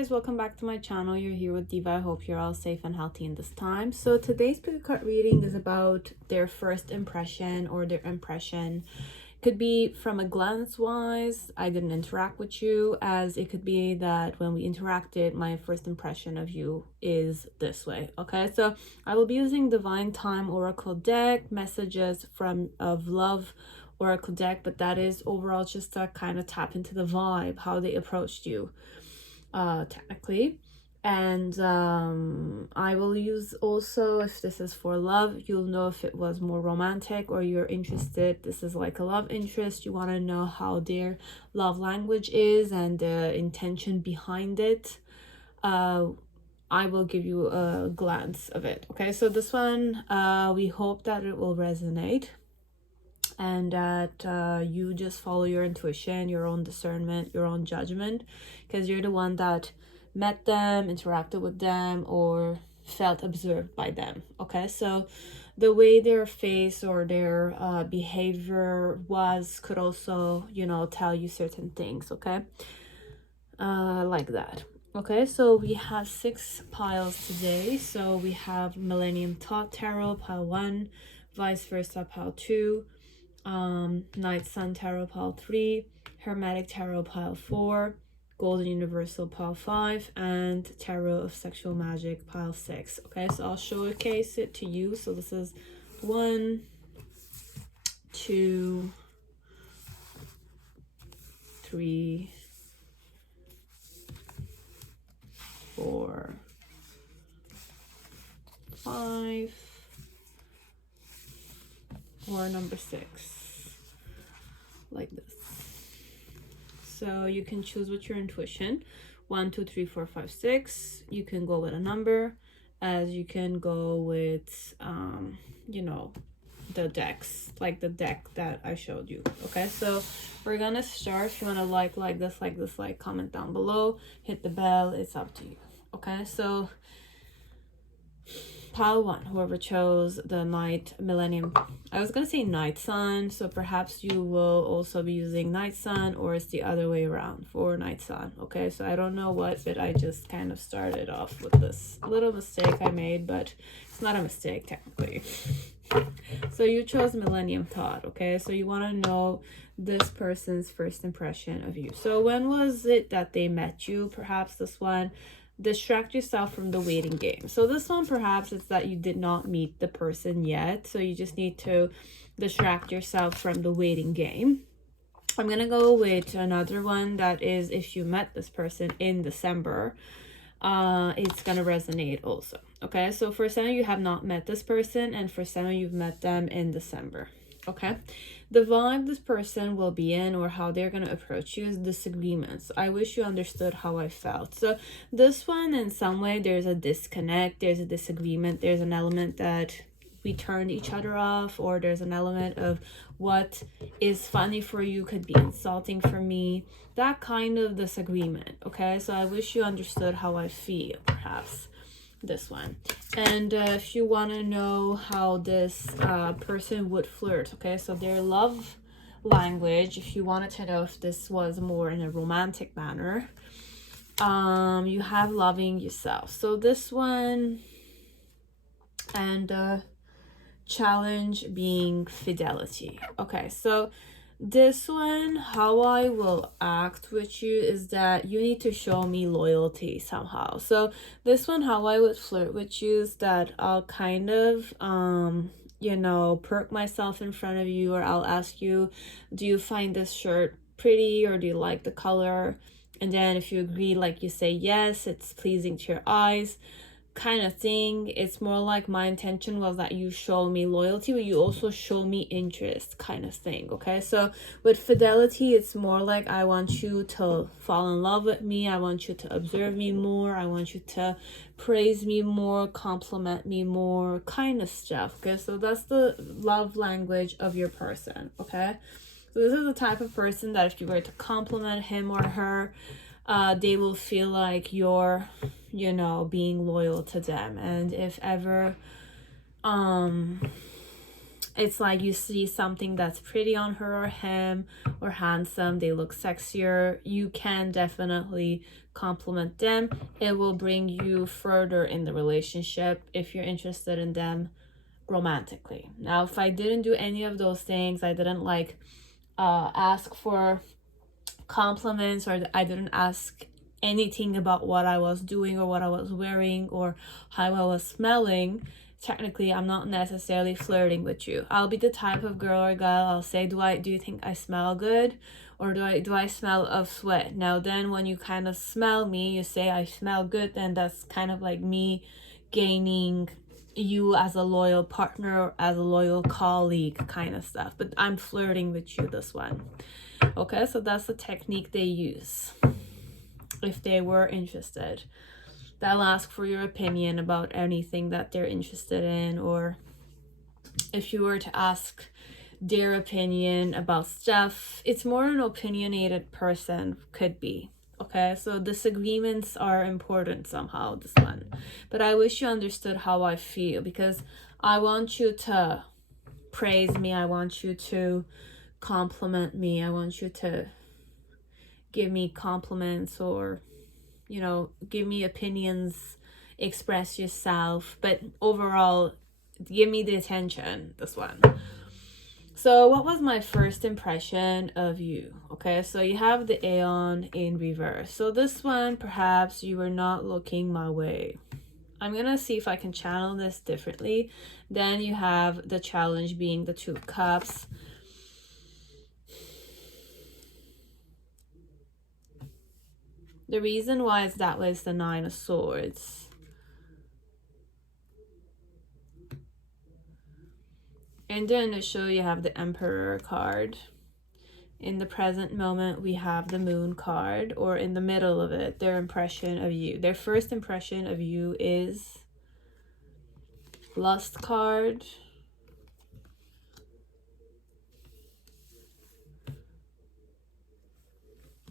Guys, welcome back to my channel. You're here with Diva. I hope you're all safe and healthy in this time. So today's pickacard reading is about their first impression or their impression. Could be from a glance wise, I didn't interact with you, as it could be that when we interacted, my first impression of you is this way. Okay, so I will be using Divine Time Oracle deck, messages from of love Oracle deck, but that is overall just to kind of tap into the vibe, how they approached you technically. And I will use also, if this is for love, you'll know if it was more romantic or you're interested, this is like a love interest, you want to know how their love language is and the intention behind it. I will give you a glance of it. Okay, so this one, we hope that it will resonate and that you just follow your intuition, your own discernment, your own judgment, because you're the one that met them, interacted with them, or felt observed by them. Okay, so the way their face or their behavior was could also, you know, tell you certain things. Okay, like that. Okay, so we have 6 piles today. So we have Millennium Tarot pile 1, vice versa pile 2, Night Sun Tarot pile 3, Hermetic Tarot pile 4, Golden Universal pile 5, and Tarot of Sexual Magic pile 6. Okay, so I'll showcase it to you. So this is 1, 2, 3, 4, 5, or number 6, like this. So you can choose with your intuition, 1, 2, 3, 4, 5, 6. You can go with a number, as you can go with you know, the decks, like the deck that I showed you. Okay, so we're gonna start. If you want to like this, comment down below, hit the bell, it's up to you. Okay, so pile 1, whoever chose the Night Millennium, I was gonna say Night Sun, so perhaps you will also be using Night Sun, or it's the other way around for Night Sun. Okay, so I don't know what, but I just kind of started off with this little mistake I made, but it's not a mistake technically. So you chose Millennium Thought. Okay, so you want to know this person's first impression of you. So when was it that they met you? Perhaps this one, distract yourself from the waiting game. So this one, perhaps it's that you did not meet the person yet, so you just need to distract yourself from the waiting game. I'm gonna go with another one that is, if you met this person in December, it's gonna resonate also. Okay, so for some of you have not met this person, and for some of you've met them in December. Okay, the vibe this person will be in or how they're going to approach you is disagreements. I wish you understood how I felt. So this one, in some way, there's a disconnect, there's a disagreement, there's an element that we turned each other off, or there's an element of what is funny for you could be insulting for me, that kind of disagreement. Okay, so I wish you understood how I feel, perhaps this one. And if you want to know how this person would flirt, okay, so their love language, if you wanted to know if this was more in a romantic manner, you have loving yourself. So this one, and challenge being fidelity. Okay, so this one, how I will act with you is that you need to show me loyalty somehow. So this one, how I would flirt with you is that I'll kind of you know, perk myself in front of you, or I'll ask you, do you find this shirt pretty, or do you like the color? And then if you agree, like you say yes, it's pleasing to your eyes, kind of thing. It's more like my intention was that you show me loyalty, but you also show me interest, kind of thing. Okay, so with fidelity, it's more like I want you to fall in love with me, I want you to observe me more, I want you to praise me more, compliment me more, kind of stuff. Okay, so that's the love language of your person. Okay, so this is the type of person that if you were to compliment him or her, they will feel like you're, you know, being loyal to them. And if ever It's like you see something that's pretty on her or him or handsome, they look sexier, you can definitely compliment them. It will bring you further in the relationship if you're interested in them romantically. Now, if I didn't do any of those things, I didn't like ask for compliments, or I didn't ask anything about what I was doing or what I was wearing or how I was smelling, technically I'm not necessarily flirting with you. I'll be the type of girl or guy, I'll say, do you think I smell good, or do I smell of sweat? Now then, when you kind of smell me, you say I smell good, then that's kind of like me gaining you as a loyal partner or as a loyal colleague kind of stuff. But I'm flirting with you this one. Okay, so that's the technique they use if they were interested. They'll ask for your opinion about anything that they're interested in, or if you were to ask their opinion about stuff, it's more an opinionated person, could be. Okay, so disagreements are important somehow, this one. But I wish you understood how I feel, because I want you to praise me, I want you to compliment me, I want you to give me compliments, or you know, give me opinions, express yourself, but overall give me the attention, this one. So what was my first impression of you? Okay, so you have the Aeon in reverse. So this one, perhaps you were not looking my way. I'm gonna see if I can channel this differently. Then you have the challenge being the Two of Cups. The reason why it's that way is the Nine of Swords. And then to show you have the Emperor card. In the present moment, we have the Moon card, or in the middle of it, their impression of you. Their first impression of you is Lust card.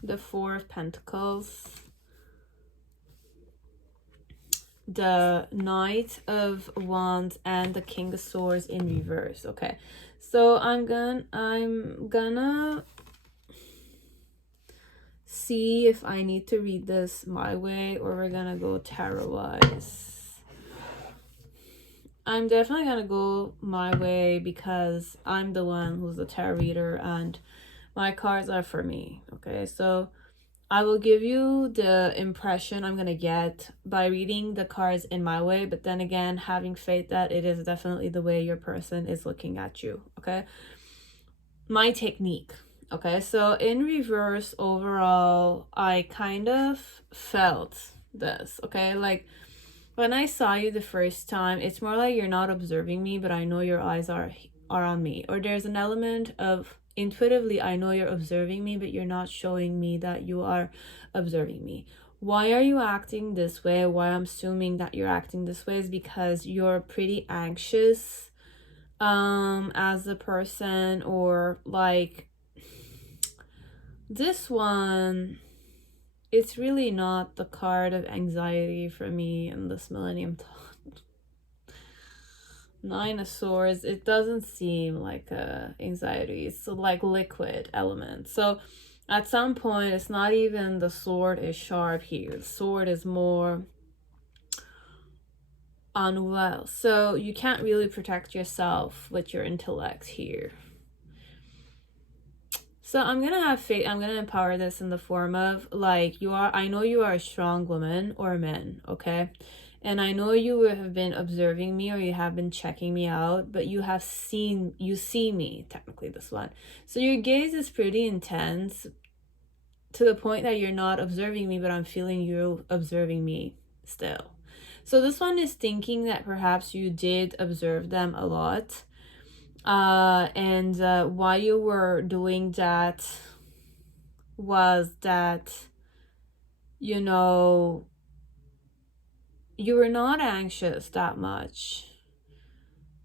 The Four of Pentacles. The Knight of Wands and the King of Swords in reverse. Okay, so I'm gonna see if I need to read this my way, or we're gonna go tarot wise. I'm definitely gonna go my way because I'm the one who's the tarot reader and my cards are for me. Okay, so I will give you the impression I'm gonna get by reading the cards in my way, but then again, having faith that it is definitely the way your person is looking at you. Okay, my technique. Okay, so in reverse, overall, I kind of felt this. Okay, like when I saw you the first time, it's more like you're not observing me, but I know your eyes are on me. Or there's an element of intuitively, I know you're observing me, but you're not showing me that you are observing me. Why are you acting this way? Why I'm assuming that you're acting this way is because you're pretty anxious as a person, or like this one, it's really not the card of anxiety for me in this Millennium Thought. Nine of Swords, it doesn't seem like anxiety. It's like liquid element. So at some point, it's not even the sword is sharp here. The sword is more unwell. So you can't really protect yourself with your intellect here. So I'm gonna have faith, I'm gonna empower this in the form of like, I know you are a strong woman or man, okay? And I know you have been observing me, or you have been checking me out, but you see me, technically this one. So your gaze is pretty intense to the point that you're not observing me, but I'm feeling you observing me still. So this one is thinking that perhaps you did observe them a lot. And why you were doing that was that, you know, you were not anxious that much.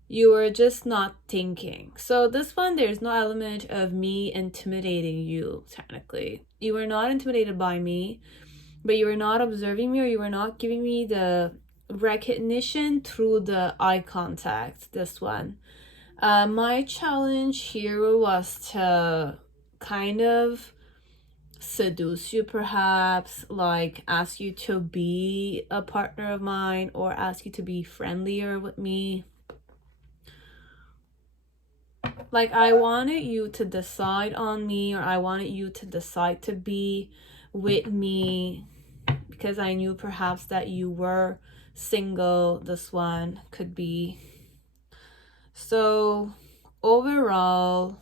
You were just not thinking. So this one, there's no element of me intimidating you, technically. You were not intimidated by me, but you were not observing me, or you were not giving me the recognition through the eye contact, this one. My challenge here was to kind of seduce you, perhaps, like ask you to be a partner of mine or ask you to be friendlier with me. Like, I wanted you to decide on me, or I wanted you to decide to be with me because I knew perhaps that you were single. This one could be. So overall,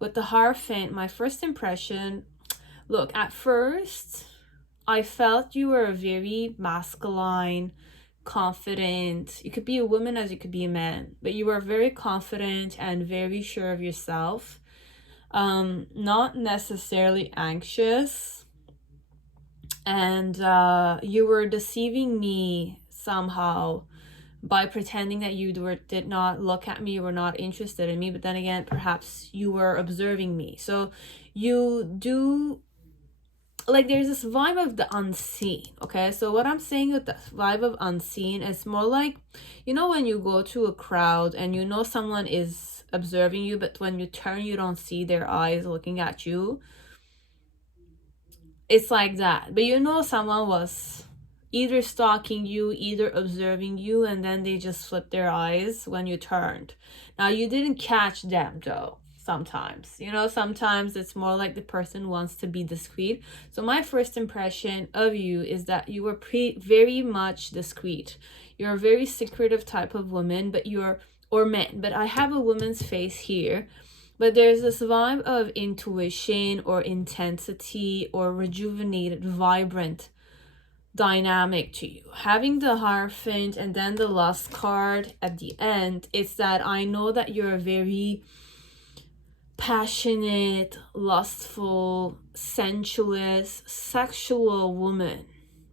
with the Hierophant, my first impression, look, at first I felt you were very masculine, confident. You could be a woman as you could be a man, but you were very confident and very sure of yourself. Not necessarily anxious, and you were deceiving me somehow by pretending that you did not look at me, you were not interested in me, but then again, perhaps you were observing me. So you do, like, there's this vibe of the unseen. Okay, so what I'm saying with the vibe of unseen is more like, you know, when you go to a crowd and you know someone is observing you, but when you turn you don't see their eyes looking at you. It's like that. But you know someone was either stalking you, either observing you, and then they just flipped their eyes when you turned. Now, you didn't catch them though. Sometimes, you know, sometimes it's more like the person wants to be discreet. So my first impression of you is that you were very much discreet. You're a very secretive type of woman, but or man, but I have a woman's face here. But there's this vibe of intuition or intensity or rejuvenated, vibrant dynamic to you. Having the Hierophant and then the Lust card at the end, it's that I know that you're a very passionate, lustful, sensuous, sexual woman.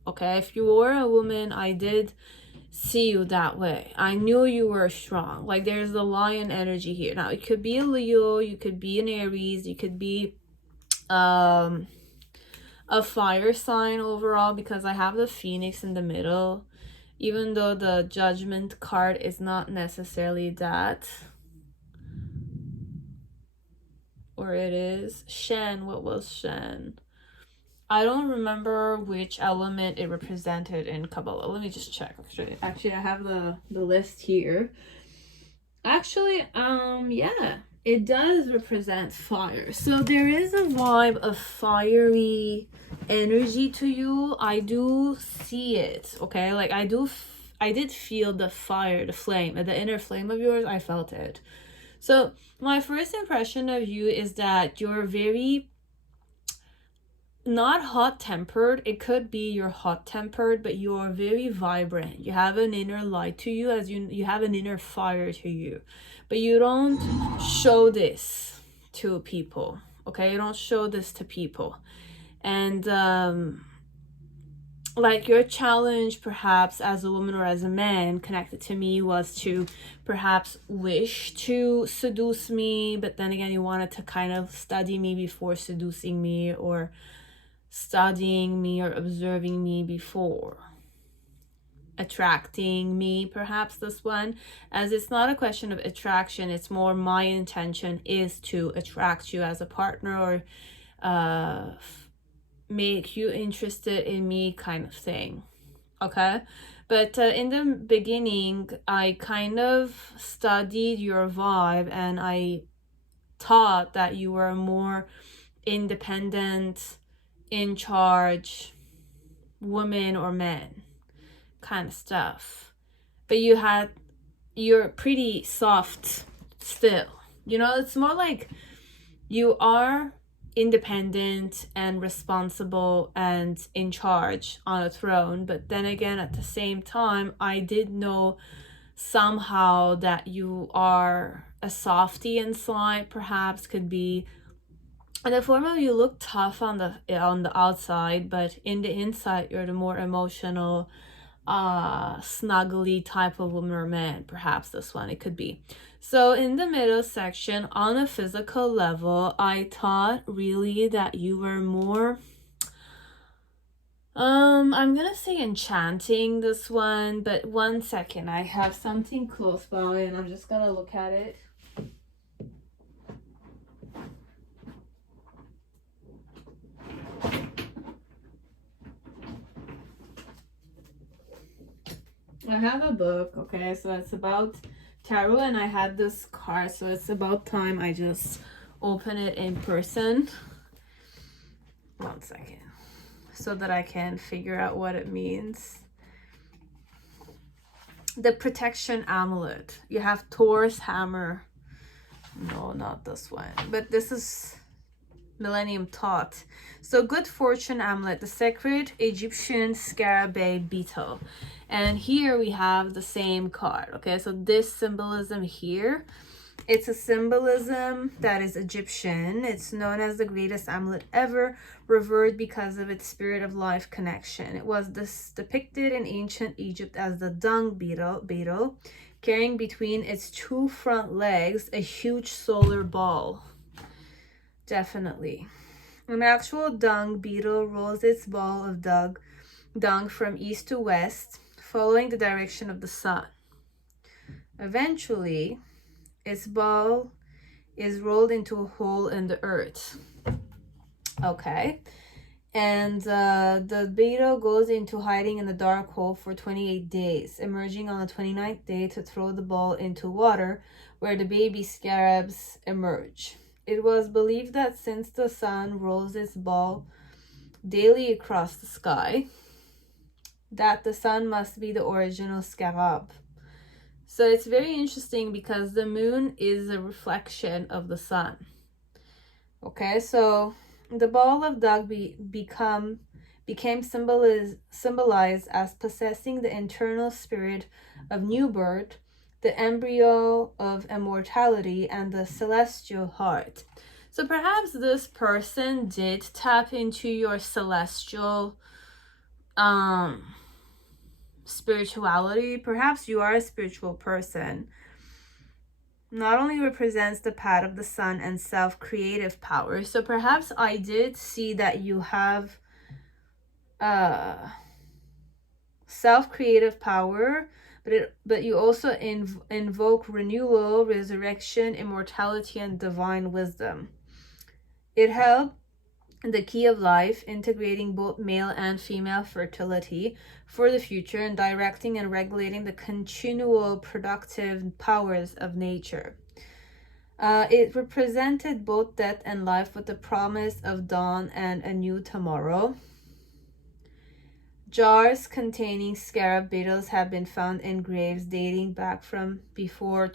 Okay, if you were a woman, I did see you that way. I knew you were strong. Like, there's the lion energy here. Now, it could be a Leo, you could be an Aries, you could be a fire sign overall, because I have the Phoenix in the middle, even though the Judgment card is not necessarily that. Or it is. Shen, what was Shen? I don't remember which element it represented in Kabbalah. Let me just check. Actually, I have the list here. Actually, yeah, it does represent fire. So there is a vibe of fiery energy to you. I do see it, okay? Like, I did feel the fire, the flame, the inner flame of yours. I felt it. So my first impression of you is that you're very not hot-tempered. It could be you're hot-tempered, but you're very vibrant. You have an inner light to you, as you have an inner fire to you, but you don't show this to people. Okay, you don't show this to people. And like, your challenge perhaps as a woman or as a man connected to me was to perhaps wish to seduce me, but then again you wanted to kind of study me before seducing me, or studying me or observing me before attracting me, perhaps. This one, as it's not a question of attraction, it's more my intention is to attract you as a partner, or make you interested in me, kind of thing. Okay, but in the beginning I kind of studied your vibe, and I thought that you were more independent, in charge woman or man kind of stuff, but you're pretty soft still. You know, it's more like you are independent and responsible and in charge on a throne, but then again at the same time I did know somehow that you are a softie inside, perhaps. Could be in the form of you look tough on the outside, but in the inside you're the more emotional, snuggly type of woman or man, perhaps. This one, it could be. So in the middle section, on a physical level, I thought really that you were more I'm gonna say enchanting this one, but one second, I have something close by and I'm just gonna look at it. I have a book, okay, so it's about tarot, and I had this card, so it's about time I just open it in person. One second, so that I can figure out what it means. The protection amulet. You have Thor's hammer. No, not this one, but this is Millennium Thought. So good fortune amulet, the sacred Egyptian scarabée beetle. And here we have the same card. Okay, so this symbolism here, it's a symbolism that is Egyptian. It's known as the greatest amulet ever, revered because of its spirit of life connection. It was depicted in ancient Egypt as the dung beetle, carrying between its two front legs a huge solar ball. Definitely. An actual dung beetle rolls its ball of dung from east to west, following the direction of the sun. Eventually, its ball is rolled into a hole in the earth. Okay. And the beetle goes into hiding in the dark hole for 28 days, emerging on the 29th day to throw the ball into water, where the baby scarabs emerge. It was believed that since the sun rolls its ball daily across the sky, that the sun must be the original scarab. So it's very interesting because the moon is a reflection of the sun. Okay, so the ball of dung became symbolized as possessing the internal spirit of new birth, the embryo of immortality, and the celestial heart. So perhaps this person did tap into your celestial spirituality. Perhaps you are a spiritual person. Not only represents the path of the sun and self-creative power. So perhaps I did see that you have self-creative power, but you also invoke renewal, resurrection, immortality, and divine wisdom. It held the key of life, integrating both male and female fertility for the future and directing and regulating the continual productive powers of nature. It represented both death and life with the promise of dawn and a new tomorrow. Jars containing scarab beetles have been found in graves dating back from before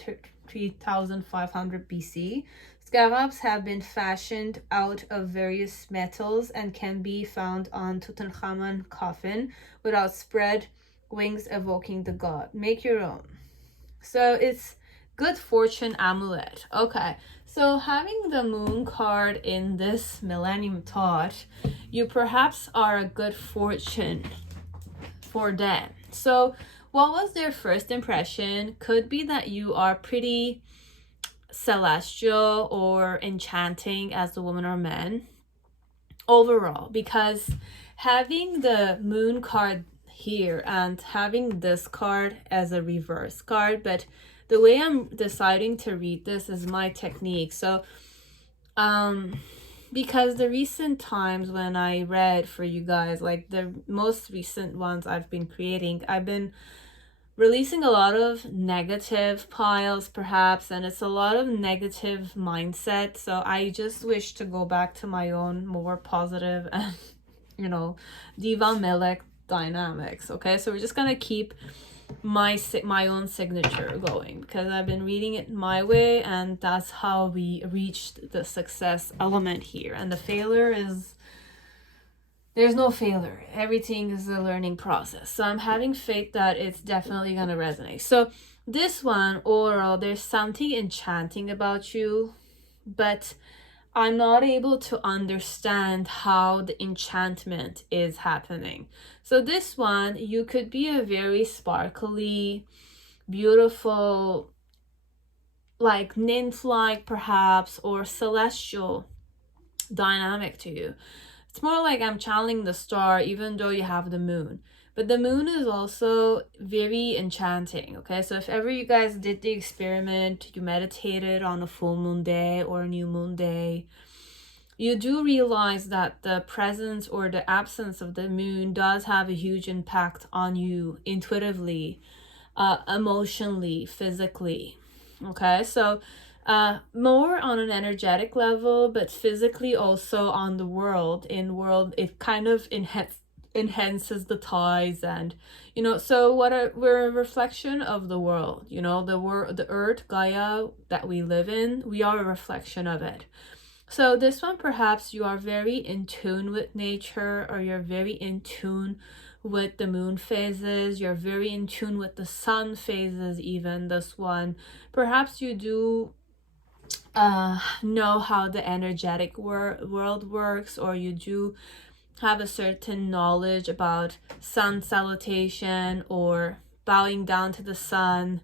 3500 BC. Scarabs have been fashioned out of various metals and can be found on Tutankhamun coffin with outspread wings evoking the god. Make your own. So it's good fortune amulet. Okay, so having the moon card in this Millennium Thought, you perhaps are a good fortune for them. So what was their first impression? Could be that you are pretty celestial or enchanting as a woman or man overall, because having the moon card here and having this card as a reverse card, but the way I'm deciding to read this is my technique. So because the recent times when I read for you guys, like the most recent ones I've been creating, I've been releasing a lot of negative piles perhaps, and it's a lot of negative mindset. So I just wish to go back to my own more positive and Diva Melek dynamics. Okay, so we're just gonna keep my own signature going because I've been reading it my way, and that's how we reached the success element here. And the failure is, there's no failure. Everything is a learning process. So I'm having faith that it's definitely gonna resonate. So this one, overall, there's something enchanting about you, but I'm not able to understand how the enchantment is happening. So this one, you could be a very sparkly, beautiful, like nymph-like perhaps, or celestial dynamic to you. It's more like I'm channeling the star, even though you have the moon. But the moon is also very enchanting, okay? So if ever you guys did the experiment, you meditated on a full moon day or a new moon day, you do realize that the presence or the absence of the moon does have a huge impact on you intuitively, emotionally, physically, okay? So more on an energetic level, but physically also on the world. In world, it kind of enhances the ties, and so we're a reflection of the world. The earth, Gaia, that we live in, we are a reflection of it. So this one, perhaps you are very in tune with nature, or you're very in tune with the moon phases, you're very in tune with the sun phases. Even this one, perhaps you do know how the energetic world works, or you do have a certain knowledge about sun salutation or bowing down to the sun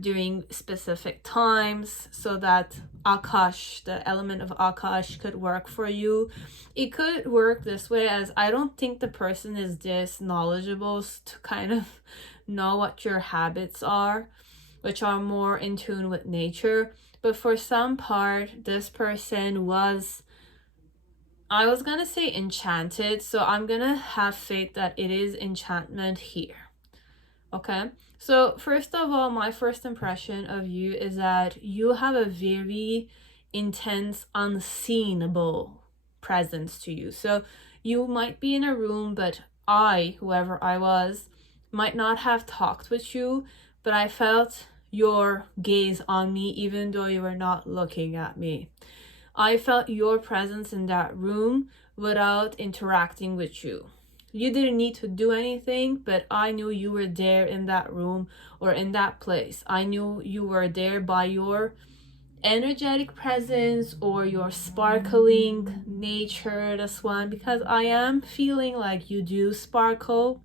during specific times, so that Akash, the element of Akash, could work for you. It could work this way, as I don't think the person is this knowledgeable to kind of know what your habits are, which are more in tune with nature. But for some part, this person was, I was gonna say enchanted, so I'm gonna have faith that it is enchantment here. Okay, so first of all, my first impression of you is that you have a very intense, unseenable presence to you. So you might be in a room, but I, whoever I was, might not have talked with you, but I felt your gaze on me even though you were not looking at me. I felt your presence in that room without interacting with you. You didn't need to do anything, but I knew you were there in that room or in that place. I knew you were there by your energetic presence or your sparkling nature, this one, because I am feeling like you do sparkle.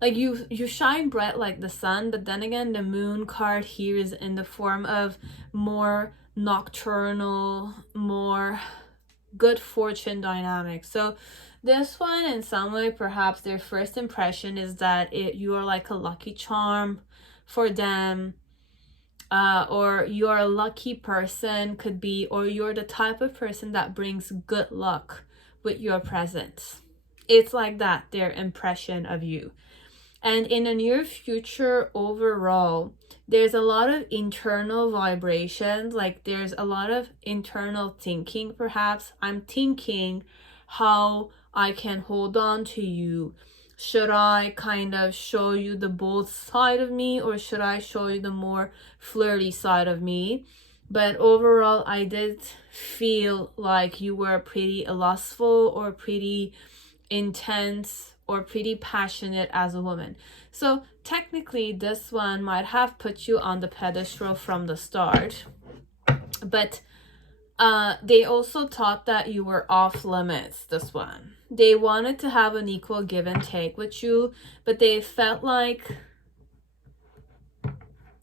Like you shine bright like the sun, but then again, the moon card here is in the form of more nocturnal, more good fortune dynamic. So this one, in some way, perhaps their first impression is that you are like a lucky charm for them, or you're a lucky person, could be, or you're the type of person that brings good luck with your presence. It's like that, their impression of you. And in the near future, overall, there's a lot of internal vibrations, like there's a lot of internal thinking. Perhaps I'm thinking how I can hold on to you. Should I kind of show you the bold side of me, or should I show you the more flirty side of me? But overall, I did feel like you were pretty lustful, or pretty intense, or pretty passionate as a woman. So technically, this one might have put you on the pedestal from the start, but they also thought that you were off limits, this one. They wanted to have an equal give and take with you, but they felt like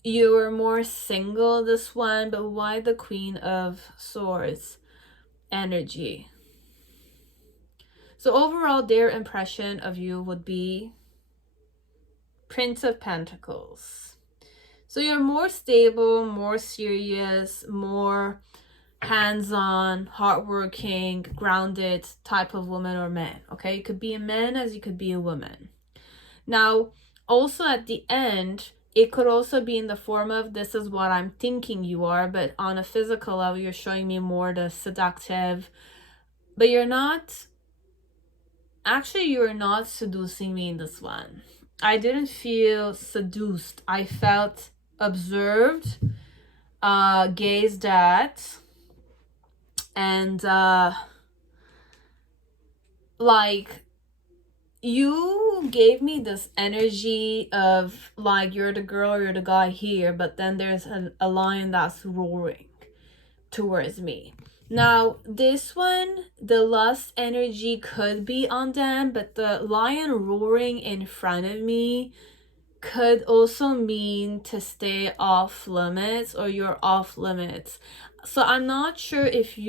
you were more single, this one. But why the Queen of Swords energy? So overall, their impression of you would be Prince of Pentacles. So you're more stable, more serious, more hands-on, hardworking, grounded type of woman or man. Okay, you could be a man as you could be a woman. Now, also at the end, it could also be in the form of, this is what I'm thinking you are, but on a physical level, you're showing me more the seductive, but you're not, actually, you're not seducing me in this one. I didn't feel seduced. I felt observed, gazed at, and like you gave me this energy of like you're the girl or you're the guy here, but then there's a lion that's roaring towards me. Now this one, the lust energy could be on them, but the lion roaring in front of me could also mean to stay off limits, or you're off limits. So I'm not sure if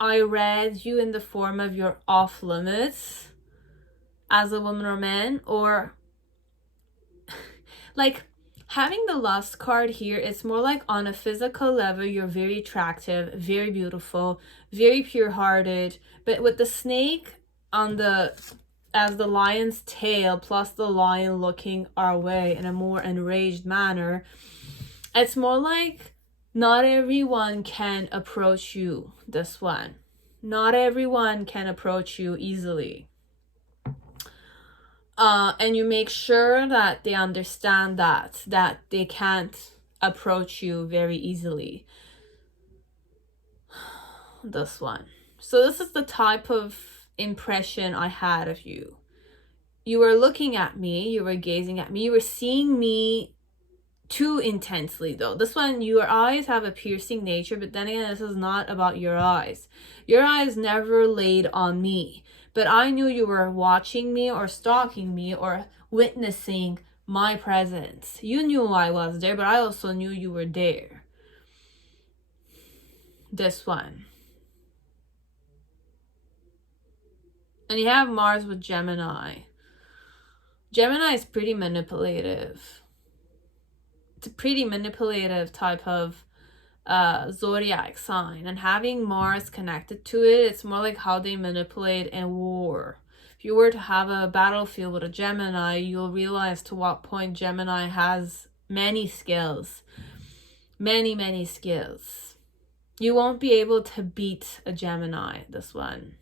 I read you in the form of you're off limits as a woman or man, or like having the lust card here, it's more like on a physical level, you're very attractive, very beautiful, very pure-hearted, but with the snake on the as the lion's tail plus the lion looking our way in a more enraged manner, it's more like not everyone can approach you. This one, not everyone can approach you easily, and you make sure that they understand that they can't approach you very easily. This one. So this is the type of impression I had of you. You were looking at me, you were gazing at me, you were seeing me too intensely though. This one, your eyes have a piercing nature, but then again, this is not about your eyes. Your eyes never laid on me, but I knew you were watching me or stalking me or witnessing my presence. You knew I was there, but I also knew you were there. This one. And you have Mars with Gemini. Gemini is pretty manipulative. It's a pretty manipulative type of zodiac sign. And having Mars connected to it, it's more like how they manipulate in war. If you were to have a battlefield with a Gemini, you'll realize to what point Gemini has many skills. Many skills. You won't be able to beat a Gemini, this one.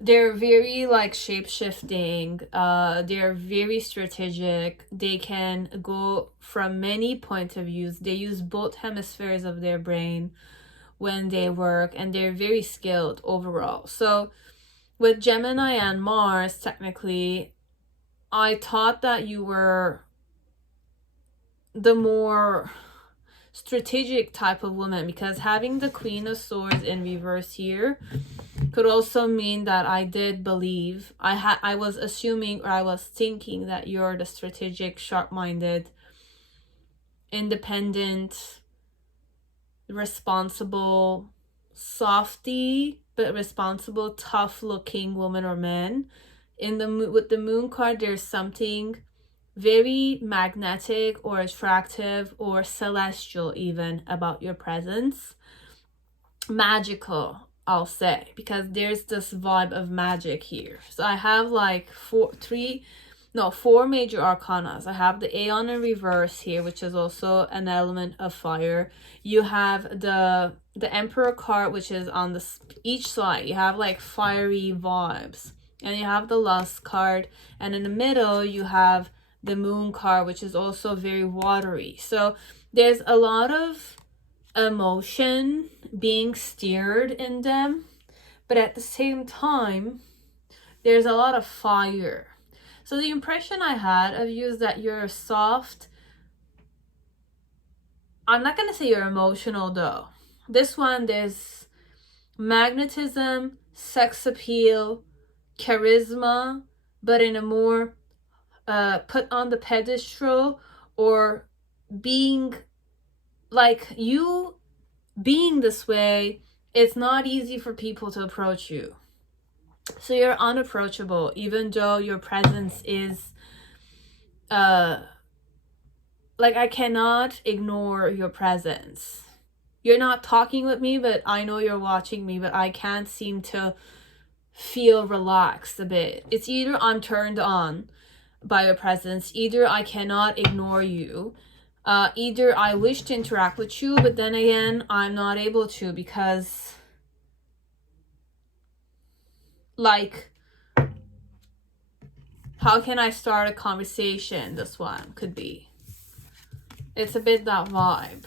They're very like shape-shifting, they're very strategic, they can go from many points of views, they use both hemispheres of their brain when they work, and they're very skilled overall. So with Gemini and Mars, technically, I thought that you were the more strategic type of woman, because having the Queen of Swords in reverse here could also mean that I did believe, I was assuming, or I was thinking that you're the strategic, sharp-minded, independent, responsible, softy, but responsible, tough-looking woman or man. With the Moon card, there's something very magnetic or attractive or celestial even about your presence. Magical, I'll say, because there's this vibe of magic here. So I have like four major arcanas. I have the Aeon in reverse here, which is also an element of fire. You have the Emperor card, which is on each side. You have like fiery vibes. And you have the Lust card. And in the middle, you have the Moon card, which is also very watery. So there's a lot of emotion being steered in them, but at the same time there's a lot of fire. So the impression I had of you is that you're soft. I'm not gonna say you're emotional though. This one, there's magnetism, sex appeal, charisma, but in a more put on the pedestal, or being like you being this way, it's not easy for people to approach you. So you're unapproachable, even though your presence is like, I cannot ignore your presence. You're not talking with me, but I know you're watching me, but I can't seem to feel relaxed a bit. It's either I'm turned on by your presence, either I cannot ignore you, either I wish to interact with you, but then again, I'm not able to, because like, how can I start a conversation? This one could be. It's a bit that vibe.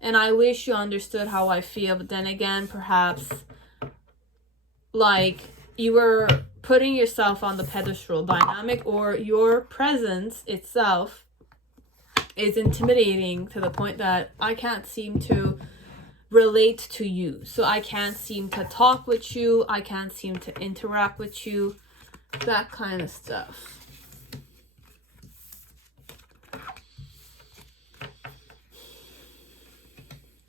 And I wish you understood how I feel, but then again, perhaps like you were putting yourself on the pedestal dynamic, or your presence itself is intimidating to the point that I can't seem to relate to you. So I can't seem to talk with you, I can't seem to interact with you, that kind of stuff.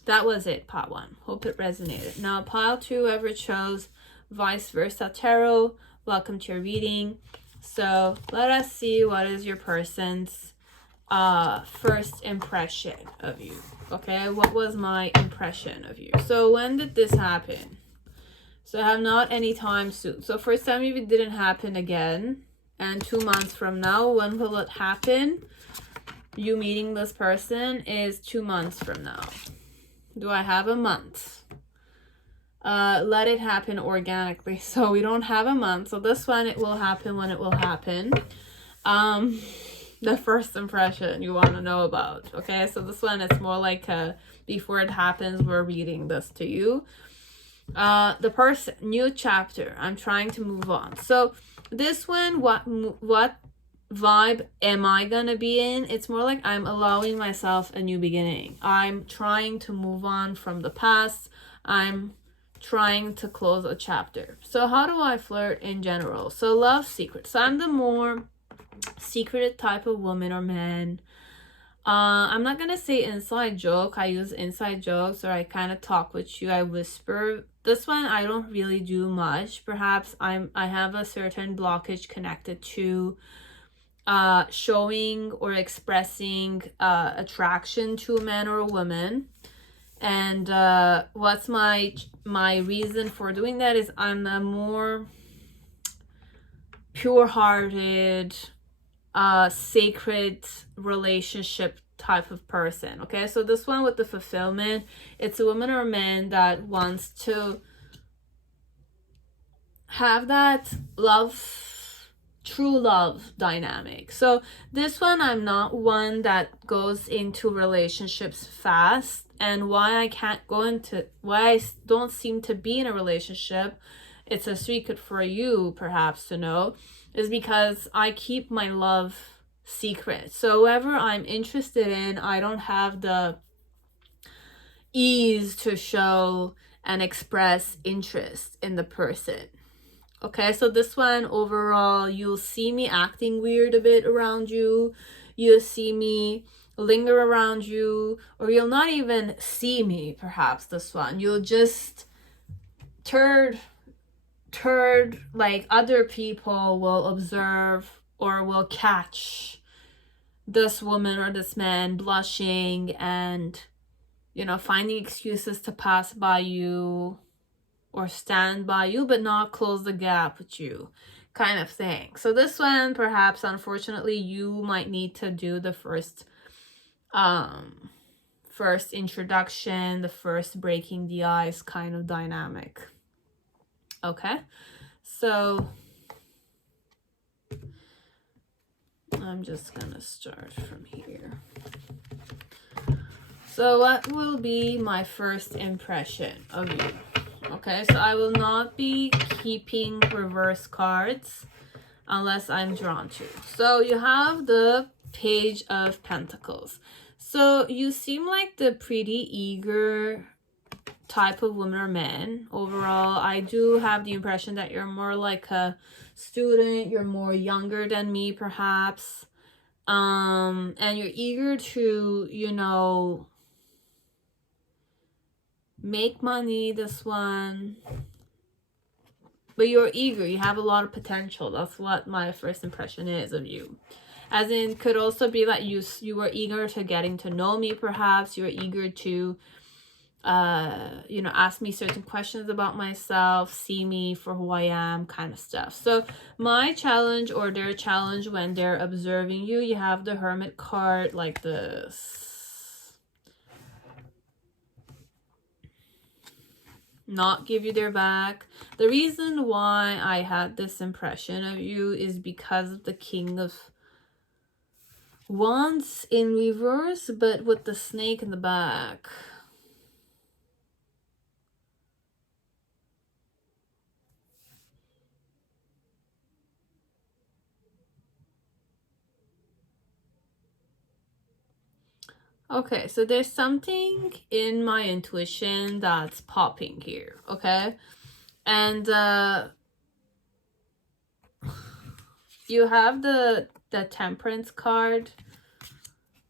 that was it, pile 1. Hope it resonated. Now, pile 2, whoever chose vice versa tarot, welcome to your reading. So let us see what is your person's first impression of you. Okay, what was my impression of you? So when did this happen? So I have not anytime soon. So for some of you, it didn't happen again. And 2 months from now, when will it happen? You meeting this person is 2 months from now. Do I have a month? Let it happen organically. So we don't have a month. So this one, it will happen when it will happen. The first impression you want to know about. Okay, so this one, it's more like before it happens, we're reading this to you. The person, new chapter. I'm trying to move on. So this one, what vibe am I gonna be in? It's more like I'm allowing myself a new beginning. I'm trying to move on from the past. I'm trying to close a chapter. So how do I flirt in general? So love secret. So I'm the more secretive type of woman or man. I'm not gonna say inside joke. I use inside jokes, or I kind of talk with you. I whisper. This one I don't really do much. Perhaps I have a certain blockage connected to showing or expressing attraction to a man or a woman. And what's my reason for doing that is I'm a more pure-hearted, sacred relationship type of person. Okay, so this one with the fulfillment, it's a woman or a man that wants to have that love, true love dynamic. So this one, I'm not one that goes into relationships fast. And why I can't go into, why I don't seem to be in a relationship, it's a secret for you perhaps to know, is because I keep my love secret. So whoever I'm interested in, I don't have the ease to show and express interest in the person. Okay, so this one overall, you'll see me acting weird a bit around you. You'll see me linger around you, or you'll not even see me perhaps this one. You'll just turn like other people will observe or will catch this woman or this man blushing and, you know, finding excuses to pass by you or stand by you but not close the gap with you, kind of thing. So this one, perhaps unfortunately, you might need to do the first introduction, the first breaking the ice kind of dynamic. Okay, so I'm just gonna start from here. So what will be my first impression of you? Okay, so I will not be keeping reverse cards unless I'm drawn to. So you have the Page of Pentacles. So you seem like the pretty eager type of woman or man. Overall, I do have the impression that you're more like a student. You're more younger than me, perhaps. And you're eager to, you know, make money, this one. But you're eager. You have a lot of potential. That's what my first impression is of you. As in, could also be that you were eager to getting to know me, perhaps. You were eager to, you know, ask me certain questions about myself, see me for who I am, kind of stuff. So my challenge or their challenge when they're observing you, you have the Hermit card like this. Not give you their back. The reason why I had this impression of you is because of the King of Wands in reverse, but with the snake in the back. Okay, so there's something in my intuition that's popping here, okay? And you have the Temperance card,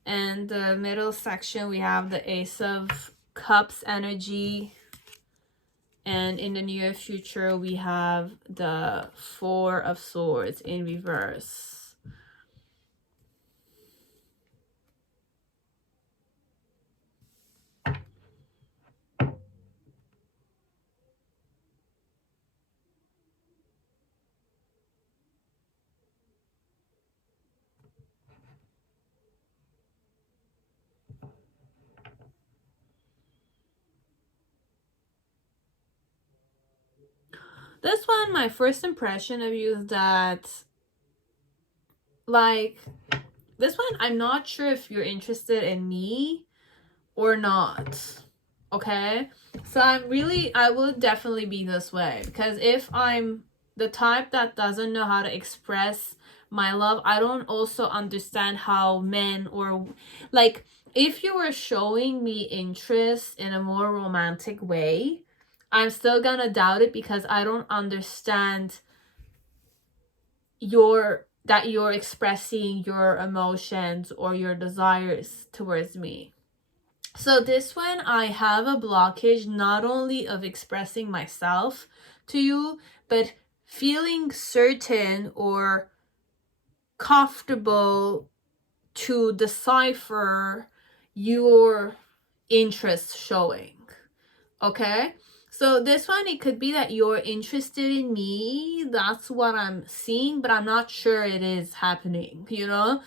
and the middle section we have the Ace of Cups energy. And in the near future, we have the Four of Swords in reverse. This one, my first impression of you is that, like, this one, I'm not sure if you're interested in me or not. Okay? So I would definitely be this way. Because if I'm the type that doesn't know how to express my love, I don't also understand how men, or like, if you were showing me interest in a more romantic way, I'm still gonna doubt it because I don't understand that you're expressing your emotions or your desires towards me. So this one, I have a blockage not only of expressing myself to you, but feeling certain or comfortable to decipher your interest showing. Okay? So this one, it could be that you're interested in me. That's what I'm seeing, but I'm not sure it is happening, you know?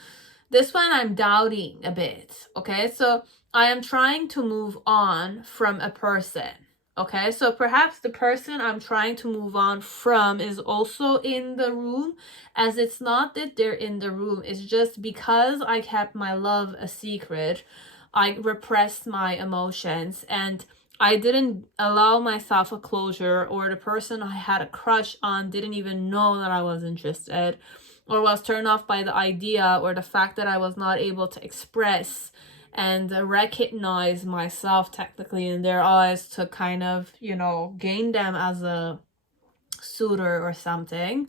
This one, I'm doubting a bit. Okay? So I am trying to move on from a person. Okay? So perhaps the person I'm trying to move on from is also in the room, as it's not that they're in the room. It's just because I kept my love a secret, I repressed my emotions, and I didn't allow myself a closure, or the person I had a crush on didn't even know that I was interested, or was turned off by the idea or the fact that I was not able to express and recognize myself technically in their eyes to kind of, you know, gain them as a suitor or something.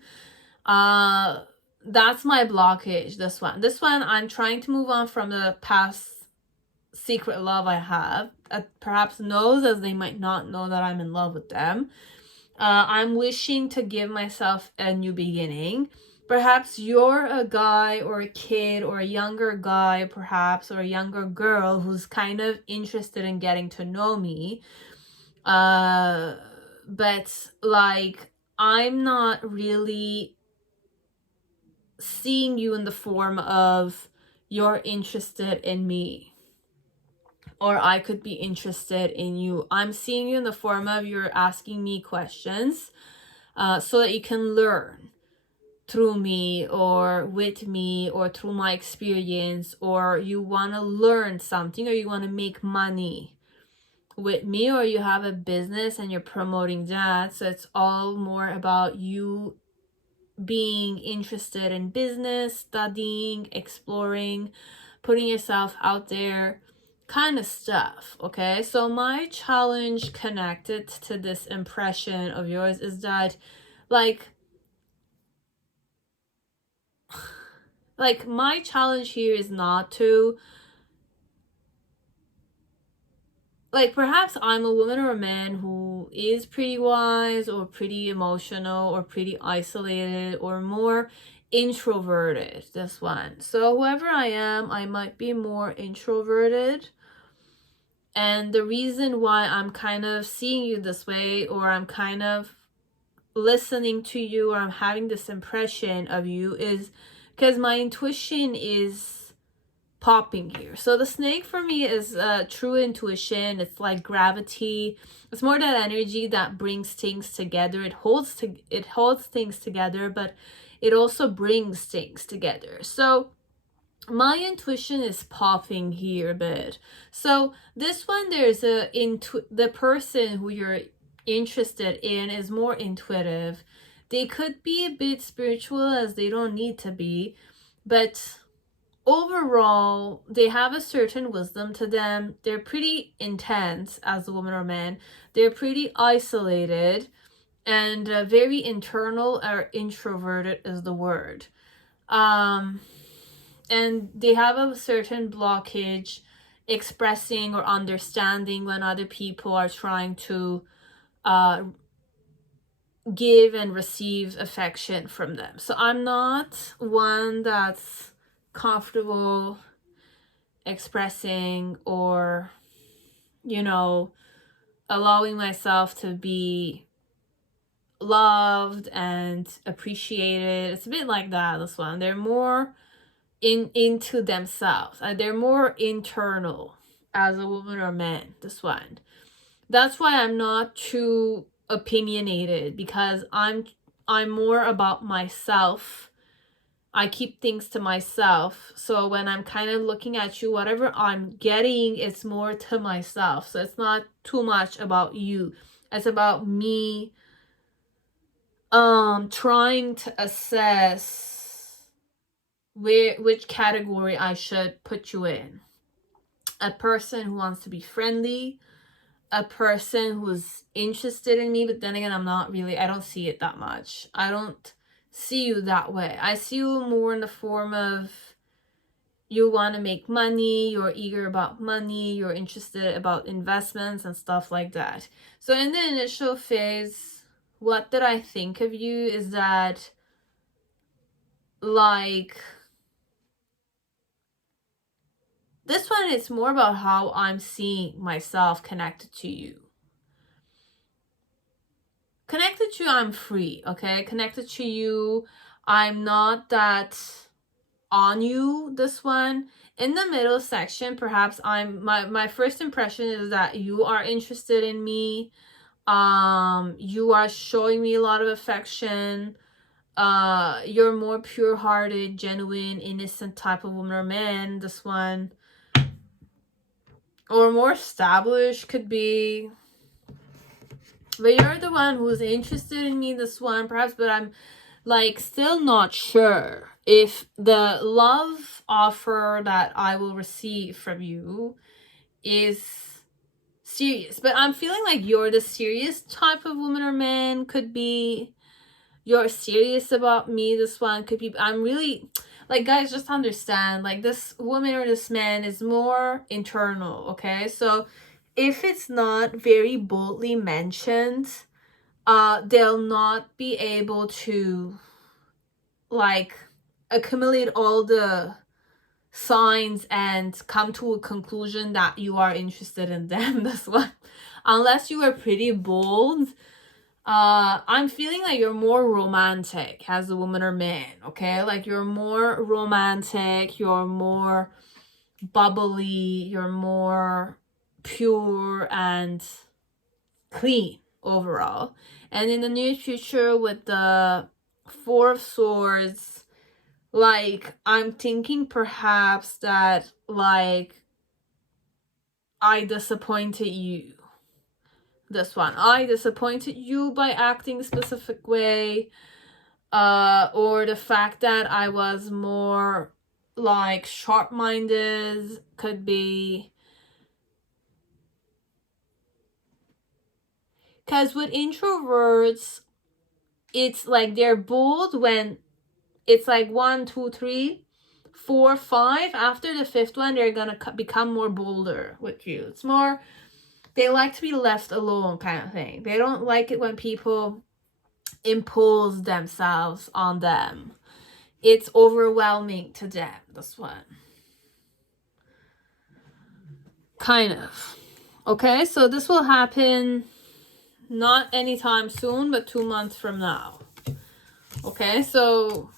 That's my blockage, this one. This one, I'm trying to move on from the past secret love I have, perhaps knows, as they might not know that I'm in love with them. I'm wishing to give myself a new beginning. Perhaps you're a guy or a kid or a younger guy, perhaps, or a younger girl who's kind of interested in getting to know me. But like, I'm not really seeing you in the form of you're interested in me, or I could be interested in you. I'm seeing you in the form of you're asking me questions so that you can learn through me or with me or through my experience, or you want to learn something, or you want to make money with me, or you have a business and you're promoting that. So it's all more about you being interested in business, studying, exploring, putting yourself out there, kind of stuff. Okay, so my challenge connected to this impression of yours is that, like my challenge here is not to, like, perhaps I'm a woman or a man who is pretty wise or pretty emotional or pretty isolated or more introverted, this one. So whoever I am, I might be more introverted. And the reason why I'm kind of seeing you this way, or I'm kind of listening to you, or I'm having this impression of you, is because my intuition is popping here. So the snake for me is true intuition. It's like gravity. It's more that energy that brings things together. It holds things together, but it also brings things together. So my intuition is popping here a bit. So this one, there's the person who you're interested in is more intuitive. They could be a bit spiritual, as they don't need to be, but overall they have a certain wisdom to them. They're pretty intense as a woman or man. They're pretty isolated and very internal, or introverted is the word. And they have a certain blockage expressing or understanding when other people are trying to give and receive affection from them. So I'm not one that's comfortable expressing or, you know, allowing myself to be loved and appreciated. It's a bit like that, this one. They're more into themselves. They're more internal as a woman or man, this one. That's why I'm not too opinionated, because I'm more about myself. I keep things to myself. So when I'm kind of looking at you, whatever I'm getting, it's more to myself. So it's not too much about you. It's about me trying to assess which category I should put you in. A person who wants to be friendly, a person who's interested in me, but then again, I don't see it that much. I don't see you that way. I see you more in the form of you want to make money, you're eager about money, you're interested about investments and stuff like that. So in the initial phase, what did I think of you is that, like, this one is more about how I'm seeing myself connected to you. Connected to you, I'm free, okay? Connected to you, I'm not that on you, this one. In the middle section, perhaps my first impression is that you are interested in me. You are showing me a lot of affection. You're more pure-hearted, genuine, innocent type of woman or man, this one. Or more established, could be. But you're the one who's interested in me, this one, perhaps, but I'm, like, still not sure if the love offer that I will receive from you is serious. But I'm feeling like you're the serious type of woman or man, could be. You're serious about me, this one, could be. I'm really, like, guys, just understand, like, this woman or this man is more internal, okay? So if it's not very boldly mentioned, they'll not be able to, like, accumulate all the signs and come to a conclusion that you are interested in them, this one. Unless you are pretty bold. I'm feeling like you're more romantic as a woman or man, okay? Like, you're more romantic, you're more bubbly, you're more pure and clean overall. And in the near future, with the Four of Swords, like, I'm thinking perhaps that, like, I disappointed you. This one, I disappointed you by acting a specific way, or the fact that I was more, like, sharp-minded, could be. Because with introverts, it's like they're bold when it's like 1, 2, 3, 4, 5. After the fifth one, they're gonna become more bolder with you. It's more, they like to be left alone kind of thing. They don't like it when people impose themselves on them. It's overwhelming to them, this one. Kind of. Okay, so this will happen not anytime soon, but 2 months from now. Okay, so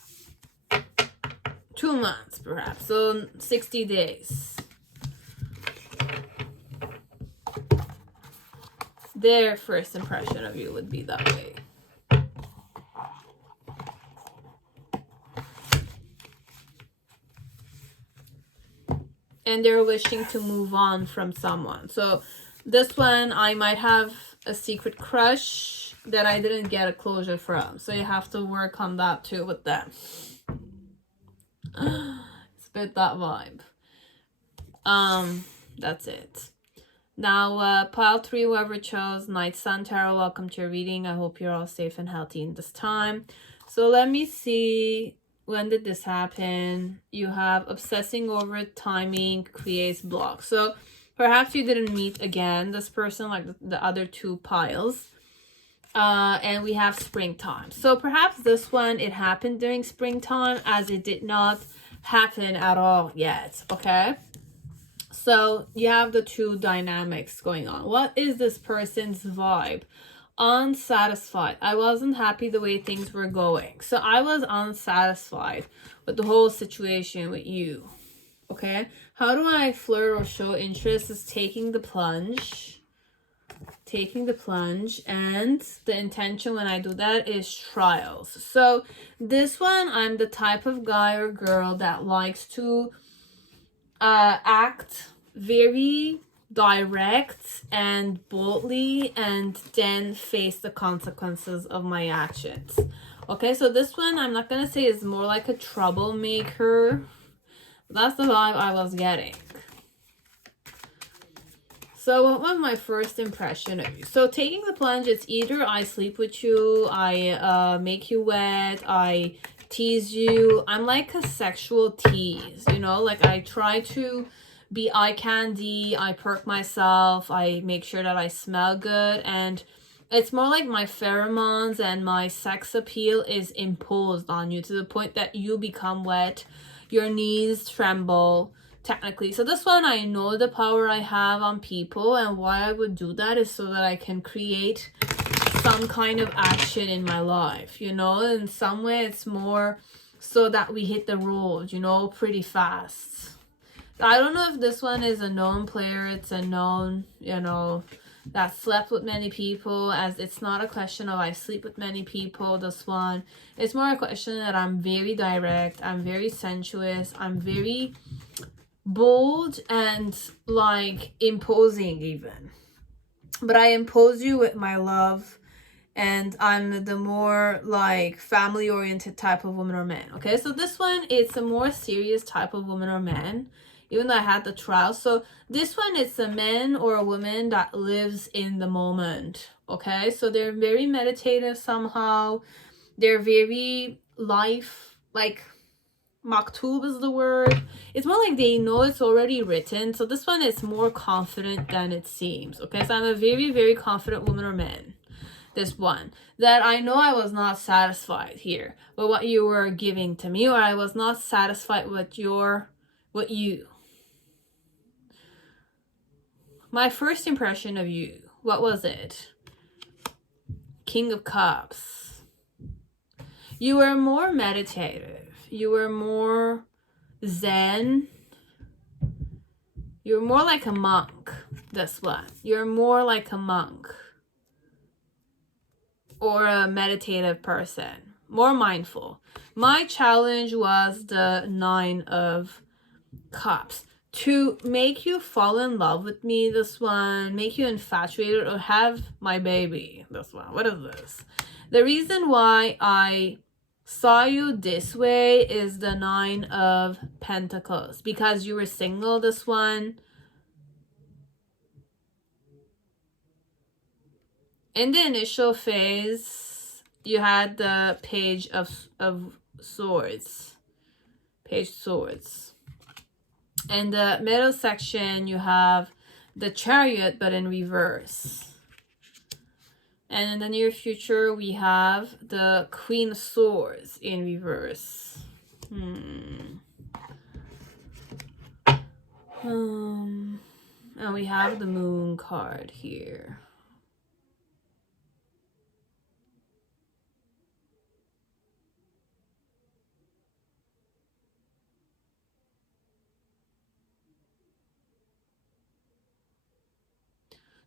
2 months perhaps, so 60 days. Their first impression of you would be that way. And they're wishing to move on from someone. So this one, I might have a secret crush that I didn't get a closure from. So you have to work on that too with them. It's a bit that vibe. That's it. Now, pile 3, whoever chose Night Sun Tarot, welcome to your reading. I hope you're all safe and healthy in this time. So let me see when did this happen? You have obsessing over timing creates blocks. So perhaps you didn't meet again this person like the other two piles. And we have springtime. So perhaps this one, it happened during springtime as it did not happen at all yet. Okay. So you have the two dynamics going on. What is this person's vibe? Unsatisfied. I wasn't happy the way things were going. So I was unsatisfied with the whole situation with you. Okay. How do I flirt or show interest is taking the plunge. Taking the plunge, and the intention when I do that is trials. So this one, I'm the type of guy or girl that likes to act very direct and boldly and then face the consequences of my actions. Okay, so this one I'm not gonna say is more like a troublemaker. That's the vibe I was getting. So what was my first impression of you? So taking the plunge, it's either I sleep with you, I make you wet, I tease you. I'm like a sexual tease, you know, like I try to be eye candy, I perk myself, I make sure that I smell good, and it's more like my pheromones and my sex appeal is imposed on you to the point that you become wet, your knees tremble, technically. So this one, I know the power I have on people, and why I would do that is so that I can create some kind of action in my life, you know. In some way it's more so that we hit the road, you know, pretty fast. I don't know if this one is a known player, it's a known, you know, that slept with many people, as it's not a question of I sleep with many people. This one, it's more a question that I'm very direct, I'm very sensuous, I'm very bold and like imposing even, but I impose you with my love, and I'm the more like family oriented type of woman or man. Okay, so this one, it's a more serious type of woman or man, even though I had the trial. So this one, it's a man or a woman that lives in the moment. Okay, so they're very meditative somehow, they're very life like maktub is the word. It's more like they know it's already written. So this one is more confident than it seems. Okay, so I'm a very, very confident woman or man. This one, that I know I was not satisfied here with what you were giving to me, or I was not satisfied with you. My first impression of you, what was it? King of Cups. You were more meditative. You were more zen. You're more like a monk. This one. You're more like a monk. Or a meditative person. More mindful. My challenge was the 9 of Cups. To make you fall in love with me, this one. Make you infatuated or have my baby. This one. What is this? The reason why I saw you this way is the 9 of Pentacles, because you were single. This one, in the initial phase, you had the Page of Swords, Page Swords. In the middle section, you have the Chariot, but in reverse. And in the near future, we have the Queen of Swords in reverse. And we have the Moon card here.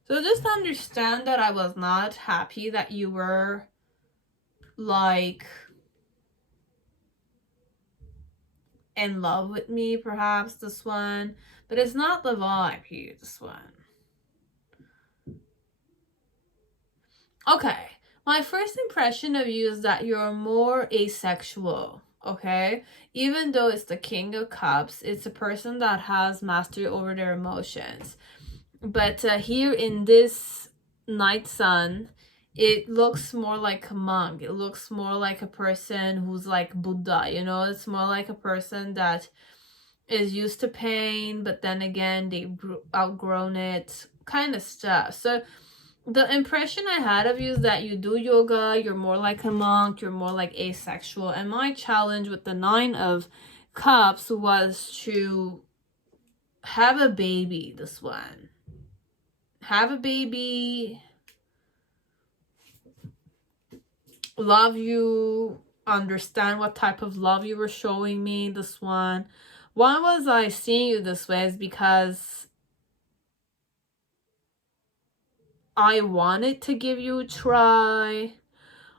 So just understand that I was not happy that you were like in love with me, perhaps this one, but it's not the vibe here, this one. Okay, my first impression of you is that you're more asexual. Okay, even though it's the King of Cups, it's a person that has mastery over their emotions. But here in this Night Sun, it looks more like a monk. It looks more like a person who's like Buddha, you know? It's more like a person that is used to pain, but then again, they've outgrown it, kind of stuff. So the impression I had of you is that you do yoga, you're more like a monk, you're more like asexual. And my challenge with the 9 of Cups was to have a baby, this one. Have a baby, love you, understand what type of love you were showing me, this one. Why was I seeing you this way is because I wanted to give you a try.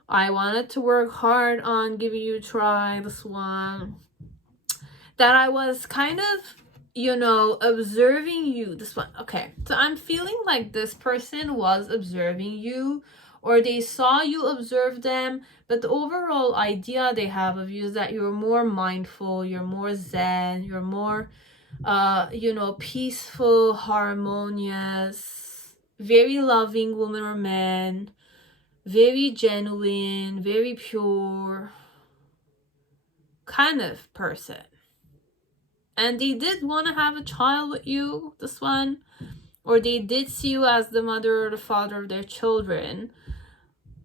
I wanted to work hard on giving you a try, this one. That I was kind of, you know, observing you, this one. Okay, so I'm feeling like this person was observing you, or they saw you observe them, but the overall idea they have of you is that you're more mindful, you're more zen, you're more, you know, peaceful, harmonious, very loving woman or man, very genuine, very pure kind of person. And they did want to have a child with you, this one, or they did see you as the mother or the father of their children,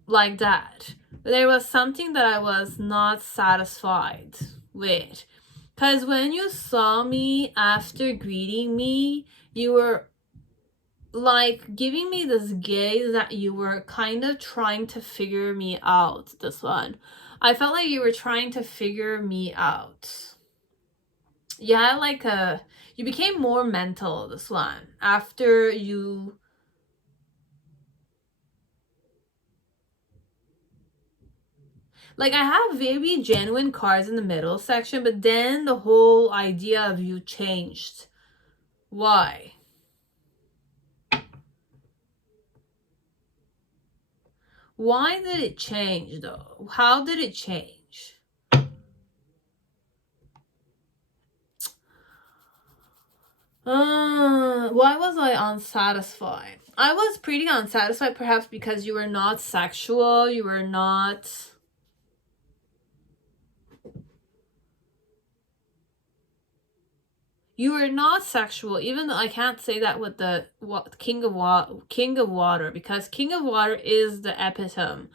like that. But there was something that I was not satisfied with. Because when you saw me after greeting me, you were like giving me this gaze that you were kind of trying to figure me out, this one. I felt like you were trying to figure me out. Yeah, like you became more mental, this one, after you, like, I have very genuine cards in the middle section, but then the whole idea of you changed. Why? Why did it change, though? How did it change? Why was I unsatisfied? I was pretty unsatisfied, perhaps because you were not sexual, you were not... You were not sexual, even though I can't say that with the King of Water, because King of Water is the epitome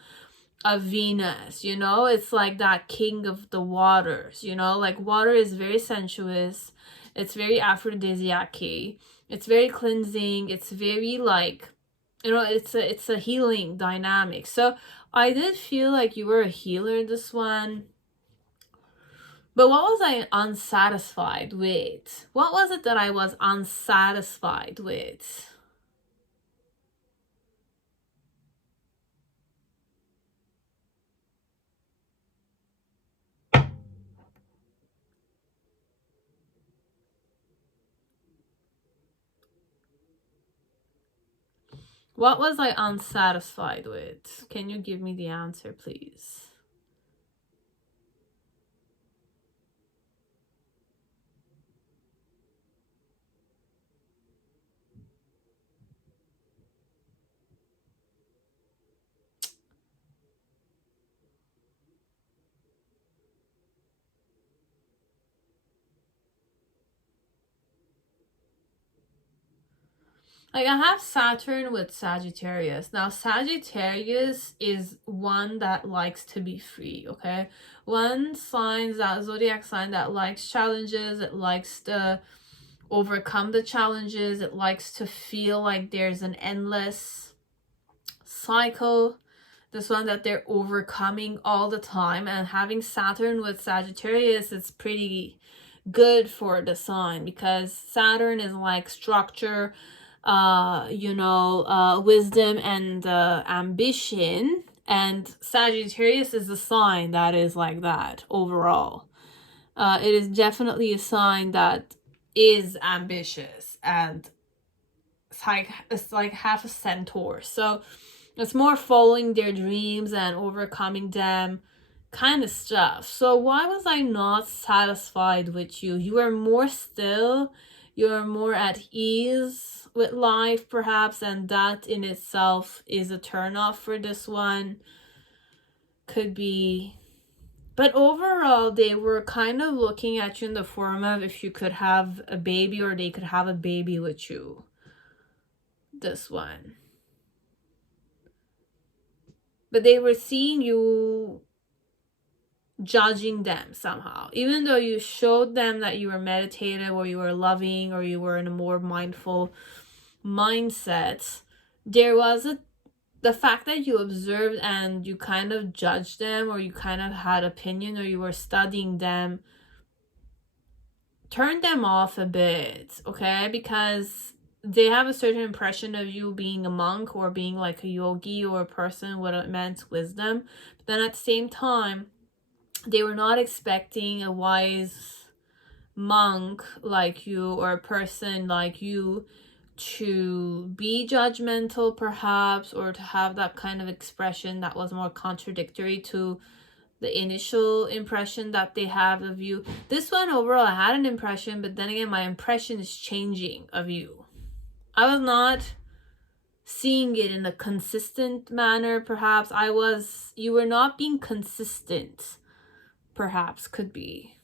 of Venus, you know? It's like that king of the waters, you know? Like, water is very sensuous, it's very aphrodisiac-y, it's very cleansing, it's very, like, you know, it's a healing dynamic. So I did feel like you were a healer in this one. But what was I unsatisfied with? What was it that I was unsatisfied with? What was I unsatisfied with? Can you give me the answer, please? Like, I have Saturn with Sagittarius. Now, Sagittarius is one that likes to be free, okay? One sign, that zodiac sign that likes challenges. It likes to overcome the challenges. It likes to feel like there's an endless cycle. This one that they're overcoming all the time. And having Saturn with Sagittarius, it's pretty good for the sign, because Saturn is like structure, you know, wisdom and ambition, and Sagittarius is a sign that is like that overall. It is definitely a sign that is ambitious, and it's like half a centaur, so it's more following their dreams and overcoming them kind of stuff. So why was I not satisfied with you? You were more still, you're more at ease with life perhaps, and that in itself is a turn off for this one. Could be. But overall, they were kind of looking at you in the form of if you could have a baby or they could have a baby with you. This one. But they were seeing you judging them somehow. Even though you showed them that you were meditative or you were loving or you were in a more mindful mindset, there was the fact that you observed and you kind of judged them or you kind of had opinion or you were studying them, turned them off a bit, okay? Because they have a certain impression of you being a monk or being like a yogi or a person with immense wisdom. But then at the same time, they were not expecting a wise monk like you or a person like you to be judgmental perhaps, or to have that kind of expression that was more contradictory to the initial impression that they have of you. This one overall, I had an impression, but then again, my impression is changing of you. I was not seeing it in a consistent manner, perhaps. You were not being consistent, perhaps, could be.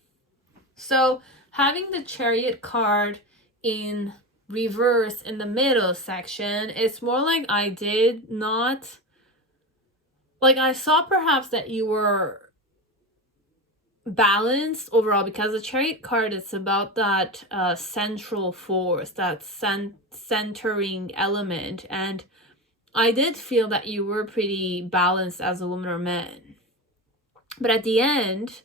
So having the Chariot card in reverse in the middle section, it's more like I did not, like I saw perhaps that you were balanced overall, because the Chariot card is about that central force, that centering element, and I did feel that you were pretty balanced as a woman or man. But at the end,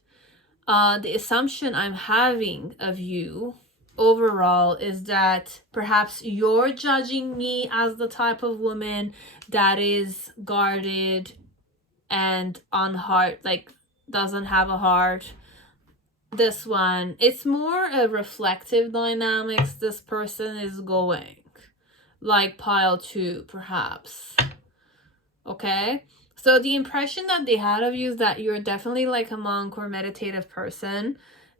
the assumption I'm having of you overall is that perhaps you're judging me as the type of woman that is guarded and like doesn't have a heart. This one, it's more a reflective dynamics this person is going, like pile 2 perhaps. Okay, so the impression that they had of you is that you're definitely like a monk or meditative person.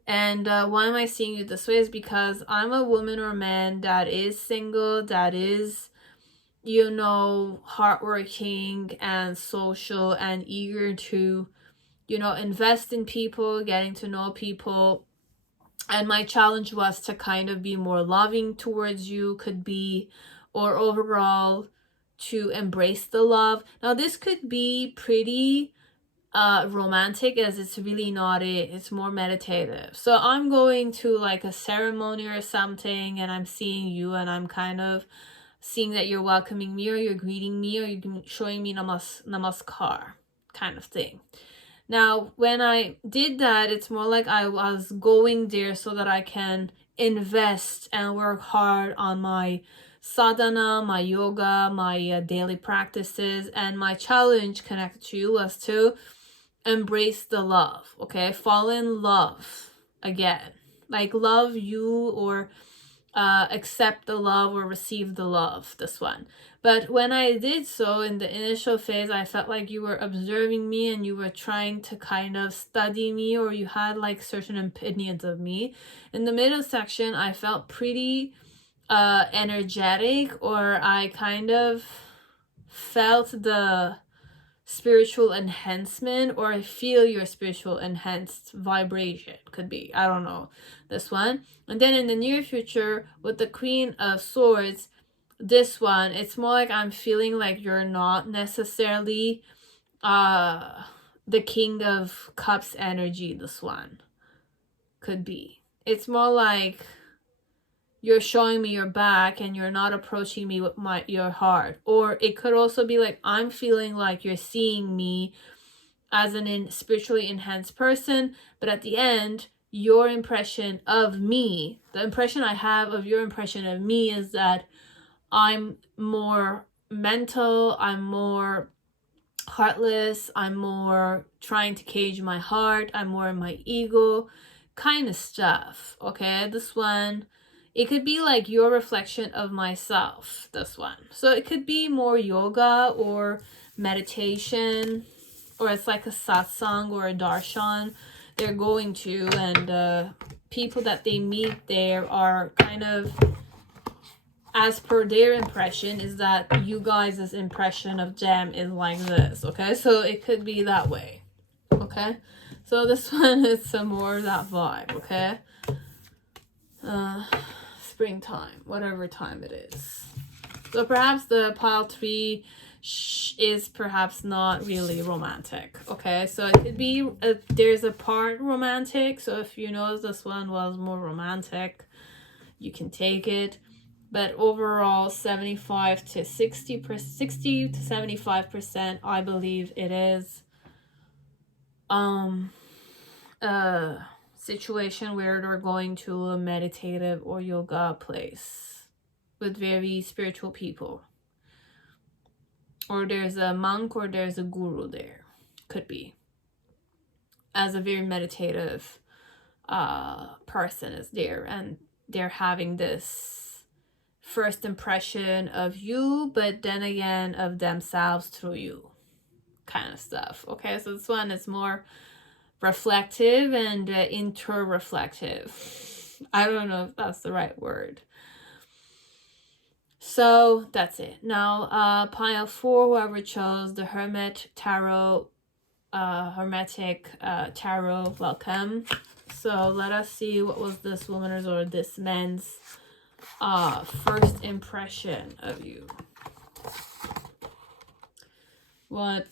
And why am I seeing you this way is because I'm a woman or man that is single, that is, you know, hardworking and social and eager to, you know, invest in people, getting to know people. And my challenge was to kind of be more loving towards you, could be, or overall to embrace the love. Now this could be pretty romantic, as it's really not it. It's more meditative. So I'm going to like a ceremony or something and I'm seeing you and I'm kind of seeing that you're welcoming me or you're greeting me or you're showing me namaskar kind of thing. Now when I did that, it's more like I was going there so that I can invest and work hard on my sadhana, my yoga, my daily practices. And my challenge connected to you was to embrace the love, okay? Fall in love again. Like love you, or accept the love or receive the love, this one. But when I did so in the initial phase, I felt like you were observing me and you were trying to kind of study me, or you had like certain opinions of me. In the middle section, I felt pretty energetic, or I kind of felt the spiritual enhancement, or I feel your spiritual enhanced vibration, could be, I don't know, this one. And then in the near future with the Queen of Swords, this one, it's more like I'm feeling like you're not necessarily the King of Cups energy. This one could be, it's more like you're showing me your back and you're not approaching me with your heart. Or it could also be like I'm feeling like you're seeing me as an spiritually enhanced person, but at the end, your impression of me, the impression I have of your impression of me is that I'm more mental, I'm more heartless, I'm more trying to cage my heart, I'm more in my ego kind of stuff, okay? This one, it could be like your reflection of myself, this one. So it could be more yoga or meditation, or it's like a satsang or a darshan they're going to, and people that they meet there are kind of, as per their impression, is that you guys' impression of them is like this, okay? So it could be that way, okay? So this one is some more that vibe, okay? Springtime, whatever time it is. So perhaps the pile 3 is perhaps not really romantic, okay? So it could be, there's a part romantic, so if you know this one was more romantic, you can take it. But overall, 75 to 60%, 60 to 75%, I believe it is a situation where they're going to a meditative or yoga place with very spiritual people. Or there's a monk or there's a guru there. Could be. As a very meditative person is there, and they're having this first impression of you, but then again of themselves through you kind of stuff, okay? So this one is more reflective and inter-reflective. I don't know if that's the right word. So that's it. Now pile 4, whoever chose the Hermetic Tarot, welcome. So let us see what was this woman's or this man's first impression of you. What?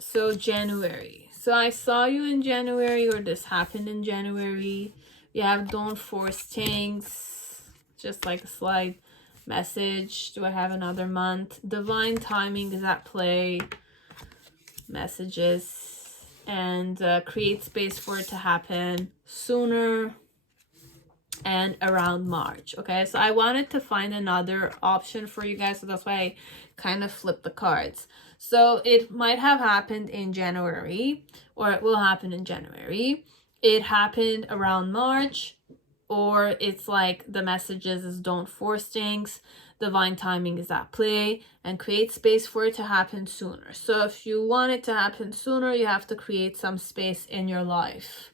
So January. So I saw you in January, or this happened in January. You have don't force things. Just like a slight message. Do I have another month? Divine timing is at play. Messages. And create space for it to happen sooner and around March. Okay, so I wanted to find another option for you guys, so that's why I kind of flipped the cards. So it might have happened in January, or it will happen in January. It happened around March, or it's like the messages is don't force things, divine timing is at play, and create space for it to happen sooner. So if you want it to happen sooner, you have to create some space in your life.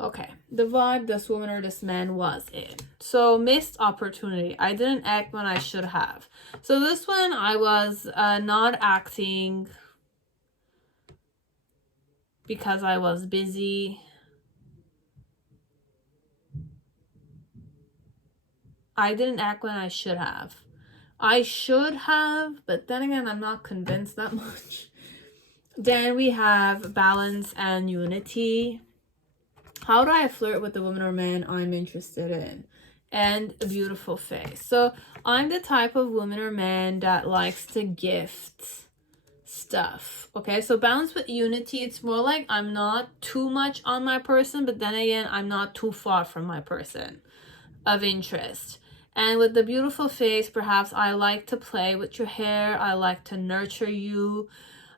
Okay, the vibe this woman or this man was in. So missed opportunity. I didn't act when I should have. So this one, I was not acting because I was busy. I didn't act when I should have. I should have, but then again, I'm not convinced that much. Then we have balance and unity. How do I flirt with the woman or man I'm interested in? And a beautiful face. So I'm the type of woman or man that likes to gift stuff. Okay, so balance with unity, it's more like I'm not too much on my person, but then again, I'm not too far from my person of interest. And with the beautiful face, perhaps I like to play with your hair. I like to nurture you.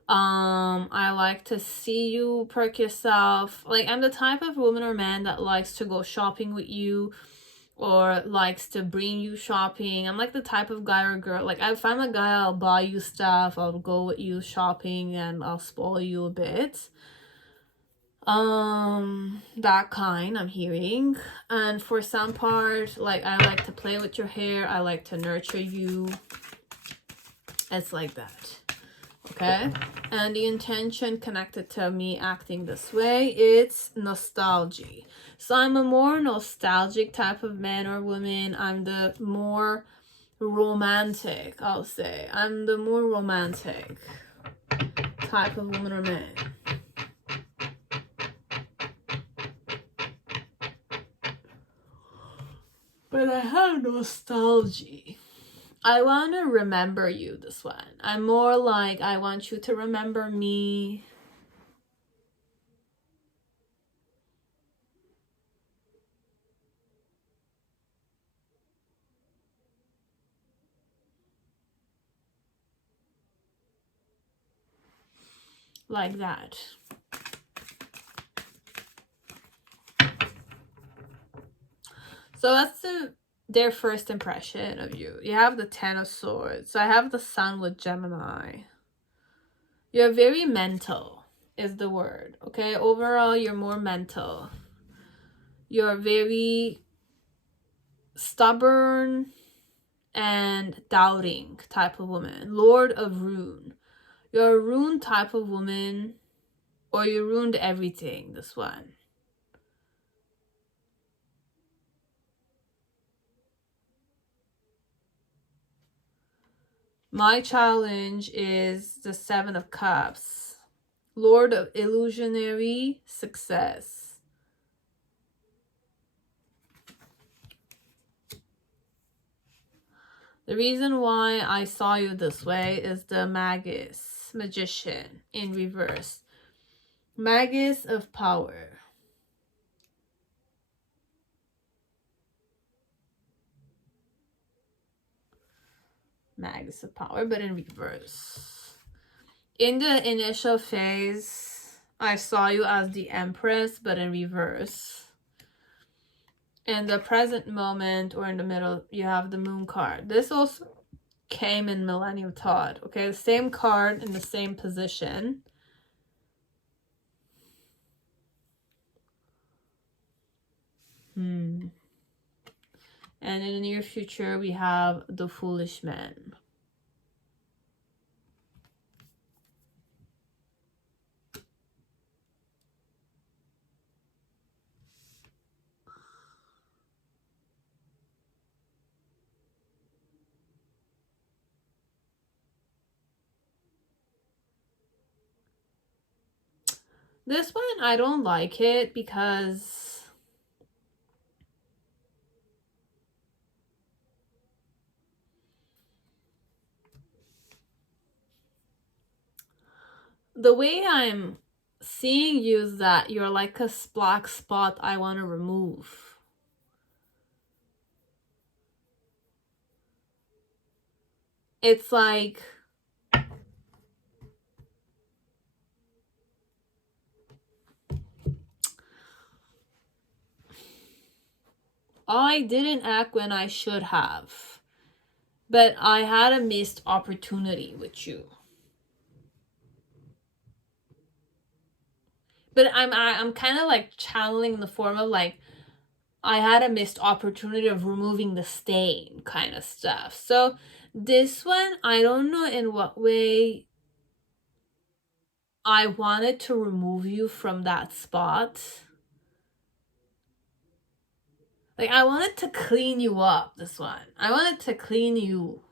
I like to see you perk yourself. Like, I'm the type of woman or man that likes to go shopping with you, or likes to bring you shopping. I'm like the type of guy or girl, like if I'm a guy, I'll buy you stuff, I'll go with you shopping, and I'll spoil you a bit. That kind I'm hearing. And for some part, like I like to play with your hair, I like to nurture you. It's like that. Okay, and the intention connected to me acting this way, it's nostalgia. So I'm a more nostalgic type of man or woman. I'm the more romantic, I'll say. I'm the more romantic type of woman or man. But I have nostalgia. I want to remember you, this one. I'm more like, I want you to remember me. Like that. So that's their first impression of you. You have the 10 of Swords. So I have the Sun with Gemini. You're very mental is the word, okay? Overall, you're more mental. You're very stubborn and doubting type of woman. Lord of Rune. You're a Rune type of woman, or you ruined everything, this one. My challenge is the Seven of Cups. Lord of illusionary success. The reason why I saw you this way is the Magus, magician, in reverse. Magus of power. Magus of power, but in reverse. In the initial phase, I saw you as the Empress, but in reverse. In the present moment, or in the middle, you have the Moon card. This also came in Millennium Tarot, okay? The same card in the same position. And in the near future, we have the Foolish Man. This one, I don't like it because the way I'm seeing you is that you're like a black spot I want to remove. It's like I didn't act when I should have, but I had a missed opportunity with you. But I'm kind of like channeling the form of like, I had a missed opportunity of removing the stain kind of stuff. So this one, I don't know in what way I wanted to remove you from that spot. Like, I wanted to clean you up, this one. I wanted to clean you.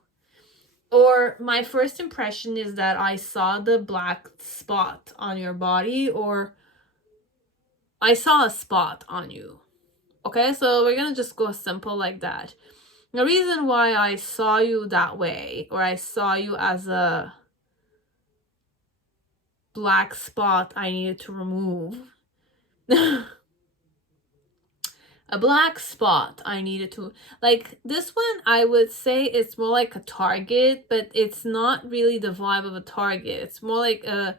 Or my first impression is that I saw the black spot on your body, or I saw a spot on you. Okay, so we're gonna just go simple like that. The reason why I saw you that way, or I saw you as a black spot I needed to remove. A black spot I needed to, like, this one I would say it's more like a target, but it's not really the vibe of a target. It's more like a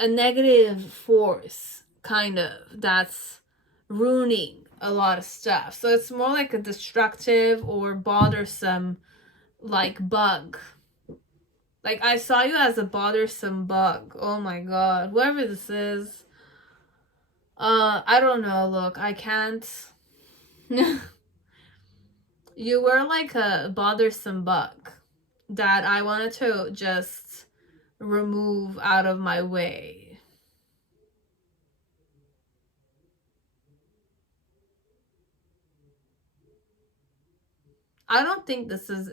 negative force, kind of, that's ruining a lot of stuff. So it's more like a destructive or bothersome, like, bug. Like, I saw you as a bothersome bug. Oh my god. Whoever this is. I don't know. Look, I can't. You were like a bothersome bug that I wanted to just remove out of my way. I don't think this is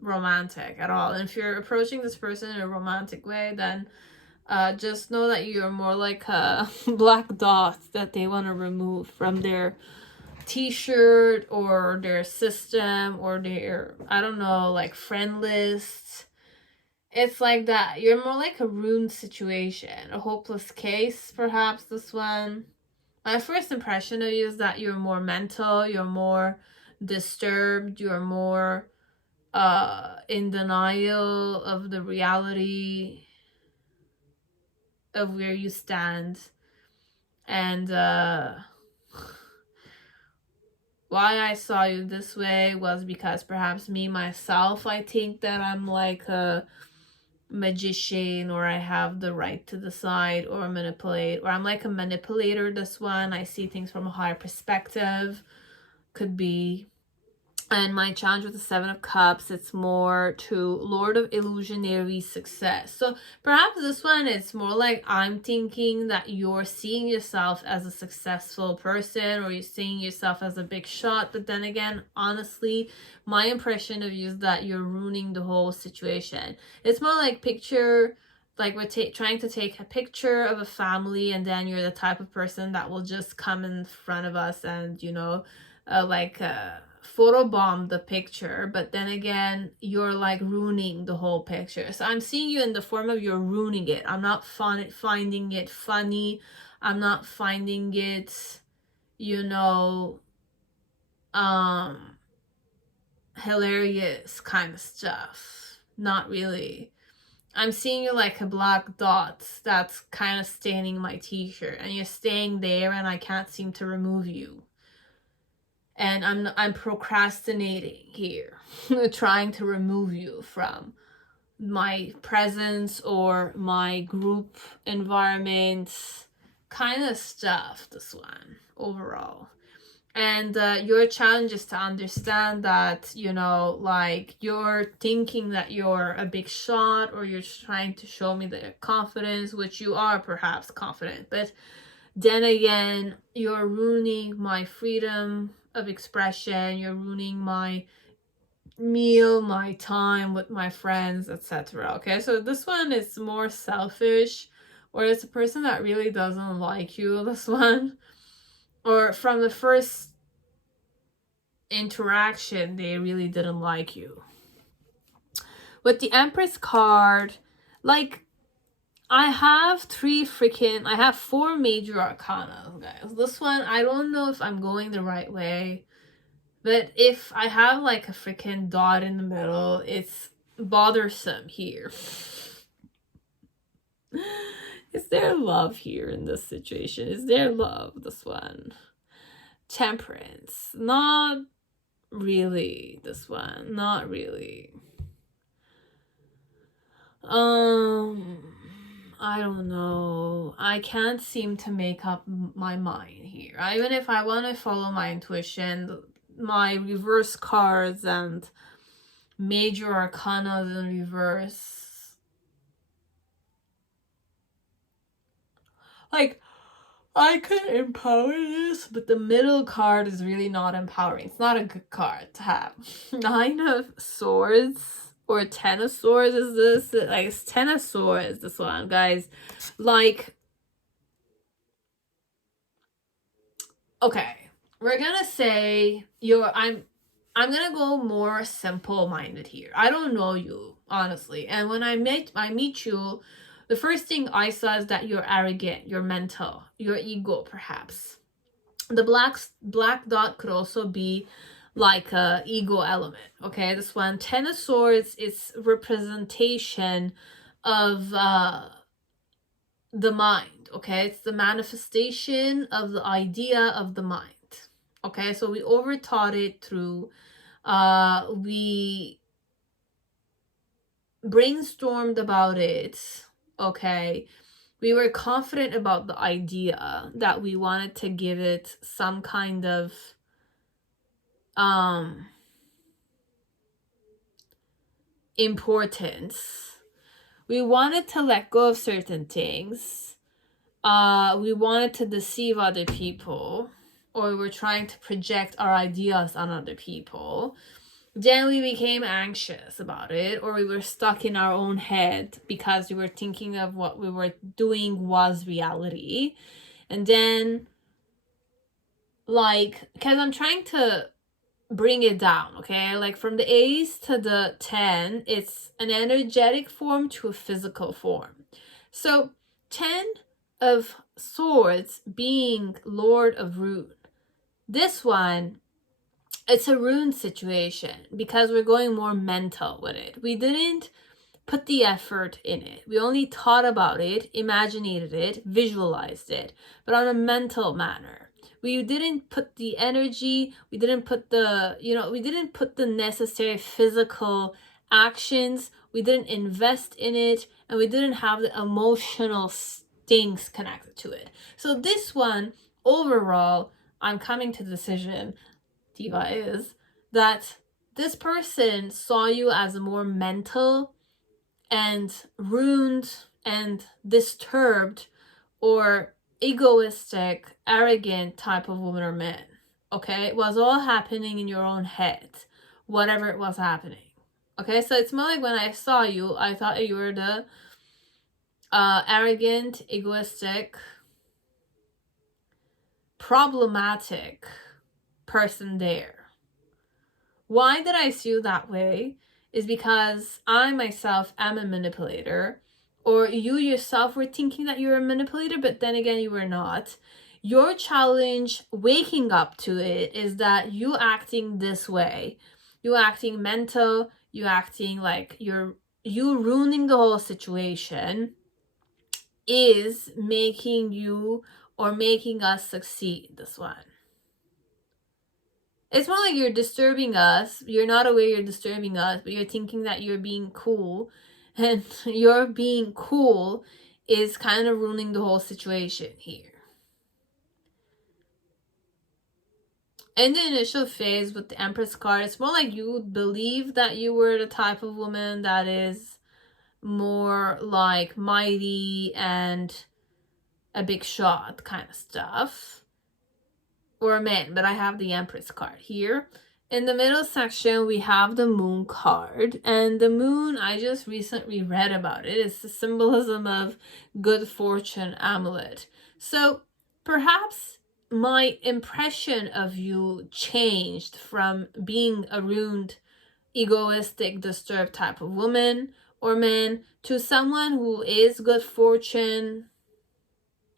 romantic at all. And if you're approaching this person in a romantic way, then just know that you're more like a black dot that they want to remove from their t-shirt or their system or their, I don't know, like, friend list. It's like that. You're more like a ruined situation, a hopeless case, perhaps, this one. My first impression of you is that you're more mental, you're more disturbed, you're more in denial of the reality of where you stand. And why I saw you this way was because perhaps me myself, I think that I'm like a magician, or I have the right to decide or manipulate, or I'm like a manipulator. This one, I see things from a higher perspective, could be. And my challenge with the Seven of Cups, it's more to Lord of Illusionary Success. So perhaps this one, it's more like I'm thinking that you're seeing yourself as a successful person, or you're seeing yourself as a big shot. But then again, honestly, my impression of you is that you're ruining the whole situation. It's more like picture, like we're trying to take a picture of a family, and then you're the type of person that will just come in front of us and, you know, photobomb the picture, but then again, you're like ruining the whole picture. So I'm seeing you in the form of you're ruining it. I'm not finding it funny. I'm not finding it, you know, hilarious kind of stuff. Not really. I'm seeing you like a black dot that's kind of staining my t-shirt, and you're staying there, and I can't seem to remove you. And I'm procrastinating here, trying to remove you from my presence or my group environment kind of stuff, this one overall. And your challenge is to understand that, you know, like you're thinking that you're a big shot, or you're trying to show me the confidence, which you are perhaps confident, but then again, you're ruining my freedom of expression, you're ruining my meal, my time with my friends, etc. Okay, so this one is more selfish, or it's a person that really doesn't like you, this one, or from the first interaction they really didn't like you. With the Empress card, like, I have four major arcana, guys. This one, I don't know if I'm going the right way, but if I have like a freaking dot in the middle, it's bothersome here. Is there love here in this situation? Is there love, this one? Temperance, not really, this one, not really. I don't know. I can't seem to make up my mind here. Even if I want to follow my intuition, my reverse cards and major arcana in reverse, like, I could empower this, but the middle card is really not empowering. It's not a good card to have. Nine of Swords. Or Ten of Swords is this? Like, it's Ten of Swords, this one, guys. Like, okay, we're gonna say I'm gonna go more simple-minded here. I don't know you, honestly. And when I meet you, the first thing I saw is that you're arrogant, you're mental, your ego, perhaps. The black dot could also be like a ego element. Okay, this one, Ten of Swords, is representation of the mind. Okay, it's the manifestation of the idea of the mind. Okay, so we overtaught it through we brainstormed about it. Okay, we were confident about the idea that we wanted to give it some kind of importance. We wanted to let go of certain things. We wanted to deceive other people, or we were trying to project our ideas on other people. Then we became anxious about it, or we were stuck in our own head because we were thinking of what we were doing was reality. And then, like, because I'm trying to bring it down, okay? Like, from the Ace to the 10, it's an energetic form to a physical form. So 10 of Swords being Lord of Rune, this one, it's a rune situation because we're going more mental with it. We didn't put the effort in it. We only thought about it, imagined it, visualized it, but on a mental manner. We didn't put the energy, we didn't put the necessary physical actions, we didn't invest in it, and we didn't have the emotional things connected to it. So this one, overall, I'm coming to the decision, Diva, is that this person saw you as a more mental and ruined and disturbed or egoistic, arrogant type of woman or man. Okay? It was all happening in your own head, whatever it was happening. Okay? So it's more like when I saw you, I thought you were the arrogant, egoistic, problematic person there. Why did I see you that way? Is because I myself am a manipulator, or you yourself were thinking that you're a manipulator, but then again you were not. Your challenge waking up to it is that you acting this way, you acting mental, you acting like you ruining the whole situation is making you or making us succeed. This one, it's more like you're disturbing us. You're not aware you're disturbing us, but you're thinking that you're being cool. And your being cool is kind of ruining the whole situation here. In the initial phase with the Empress card, it's more like you believe that you were the type of woman that is more like mighty and a big shot kind of stuff. Or a man, but I have the Empress card here. In the middle section, we have the Moon card. And the Moon, I just recently read about it. It's the symbolism of good fortune amulet. So perhaps my impression of you changed from being a ruined, egoistic, disturbed type of woman or man to someone who is good fortune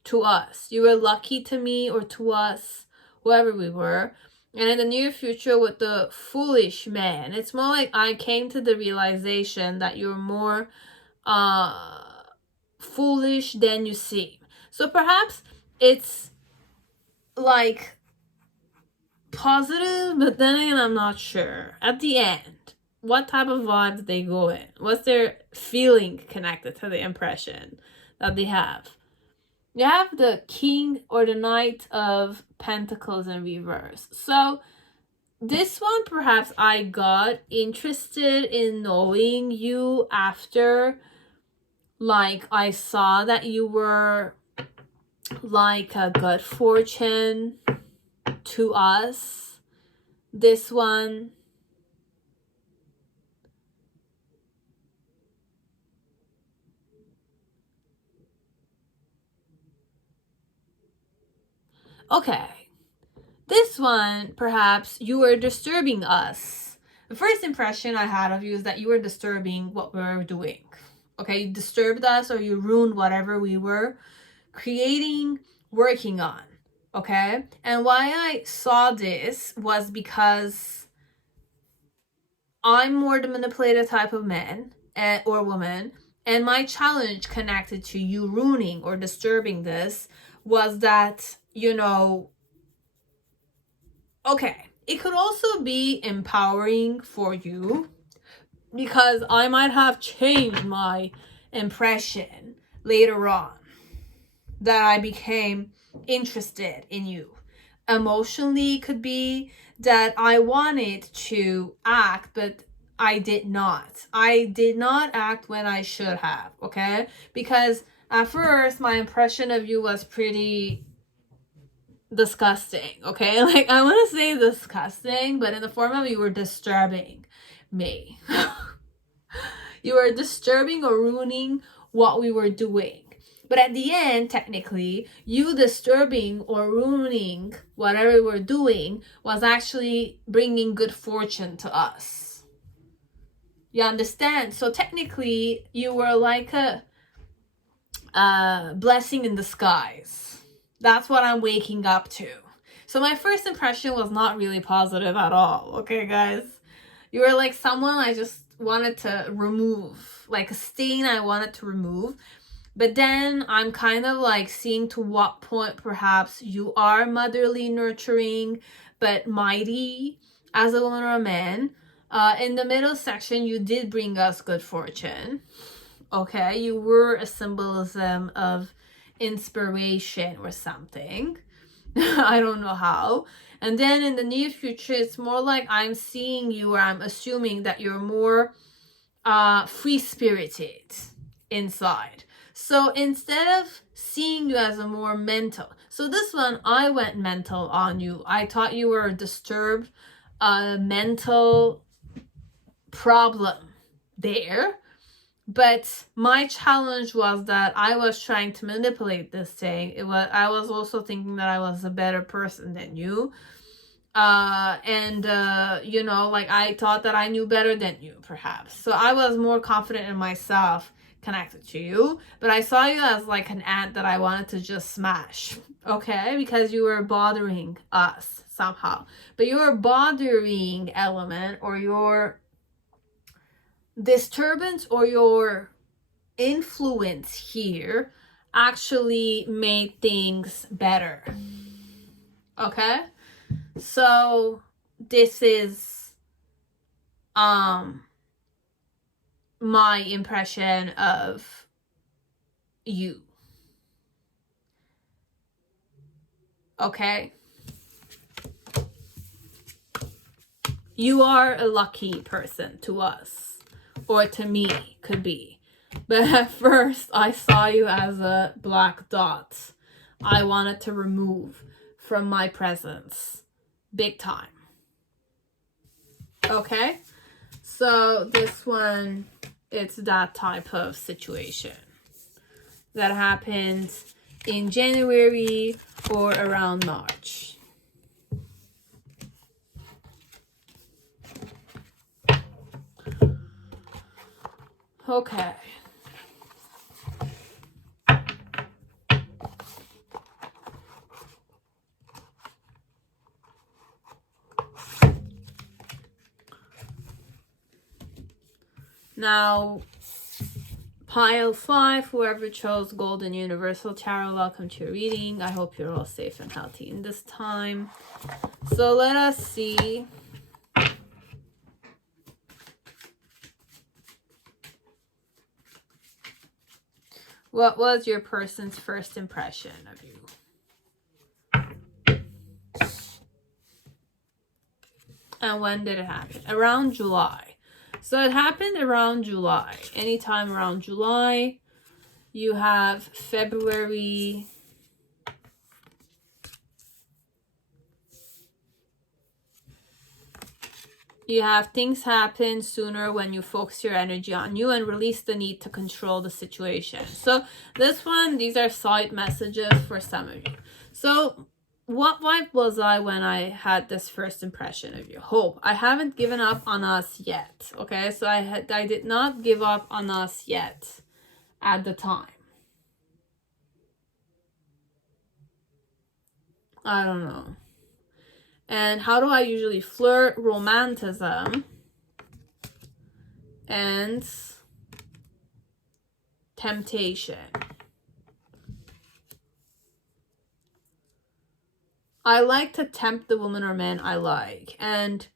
to us. You were lucky to me or to us, whoever we were. And in the near future with the foolish man, it's more like I came to the realization that you're more foolish than you seem. So perhaps it's like positive, but then again, I'm not sure. At the end, what type of vibe did they go in? What's their feeling connected to the impression that they have? You have the King or the Knight of Pentacles in reverse. So this one, perhaps I got interested in knowing you after, like, I saw that you were like a good fortune to us. This one, okay. This one, perhaps you were disturbing us. The first impression I had of you is that you were disturbing what we were doing. Okay, you disturbed us or you ruined whatever we were creating, working on. Okay, and why I saw this was because I'm more the manipulative type of man or woman, and my challenge connected to you ruining or disturbing this was that, you know, okay, it could also be empowering for you because I might have changed my impression later on, that I became interested in you. Emotionally, could be that I wanted to act, but I did not. I did not act when I should have, okay? Because at first, my impression of you was pretty disgusting, okay? Like, I want to say disgusting, but in the form of you were disturbing me. You were disturbing or ruining what we were doing. But at the end, technically, you disturbing or ruining whatever we were doing was actually bringing good fortune to us. You understand? So technically, you were like a blessing in disguise. That's what I'm waking up to. So my first impression was not really positive at all. Okay, guys? You were like someone I just wanted to remove. Like a stain I wanted to remove. But then I'm kind of like seeing to what point perhaps you are motherly, nurturing, but mighty as a woman or a man. In the middle section, you did bring us good fortune. Okay, you were a symbolism of inspiration or something. I don't know how. And then in the near future, it's more like I'm seeing you, or I'm assuming that you're more free-spirited inside. So instead of seeing you as a more mental, so this one, I went mental on you. I thought you were a disturbed mental problem there. But my challenge was that I was trying to manipulate this thing. I was also thinking that I was a better person than you. You know, like I thought that I knew better than you, perhaps. So I was more confident in myself connected to you. But I saw you as like an ant that I wanted to just smash. Okay? Because you were bothering us somehow. But your bothering element, or your disturbance, or your influence here actually made things better. Okay? So this is my impression of you. Okay? You are a lucky person to us, or to me, could be. But at first, I saw you as a black dot I wanted to remove from my presence. Big time. Okay? So this one, it's that type of situation that happens in January or around March. Okay. Now, pile 5, whoever chose Golden Universal Tarot, welcome to your reading. I hope you're all safe and healthy in this time. So let us see. What was your person's first impression of you? And when did it happen? Around July. So it happened around July. Anytime around July. You have February. You have things happen sooner when you focus your energy on you and release the need to control the situation. So this one, these are side messages for some of you. So what vibe was I when I had this first impression of you? Hope. I haven't given up on us yet. Okay, so I did not give up on us yet at the time. I don't know. And how do I usually flirt? Romanticism and temptation. I like to tempt the woman or man I like. And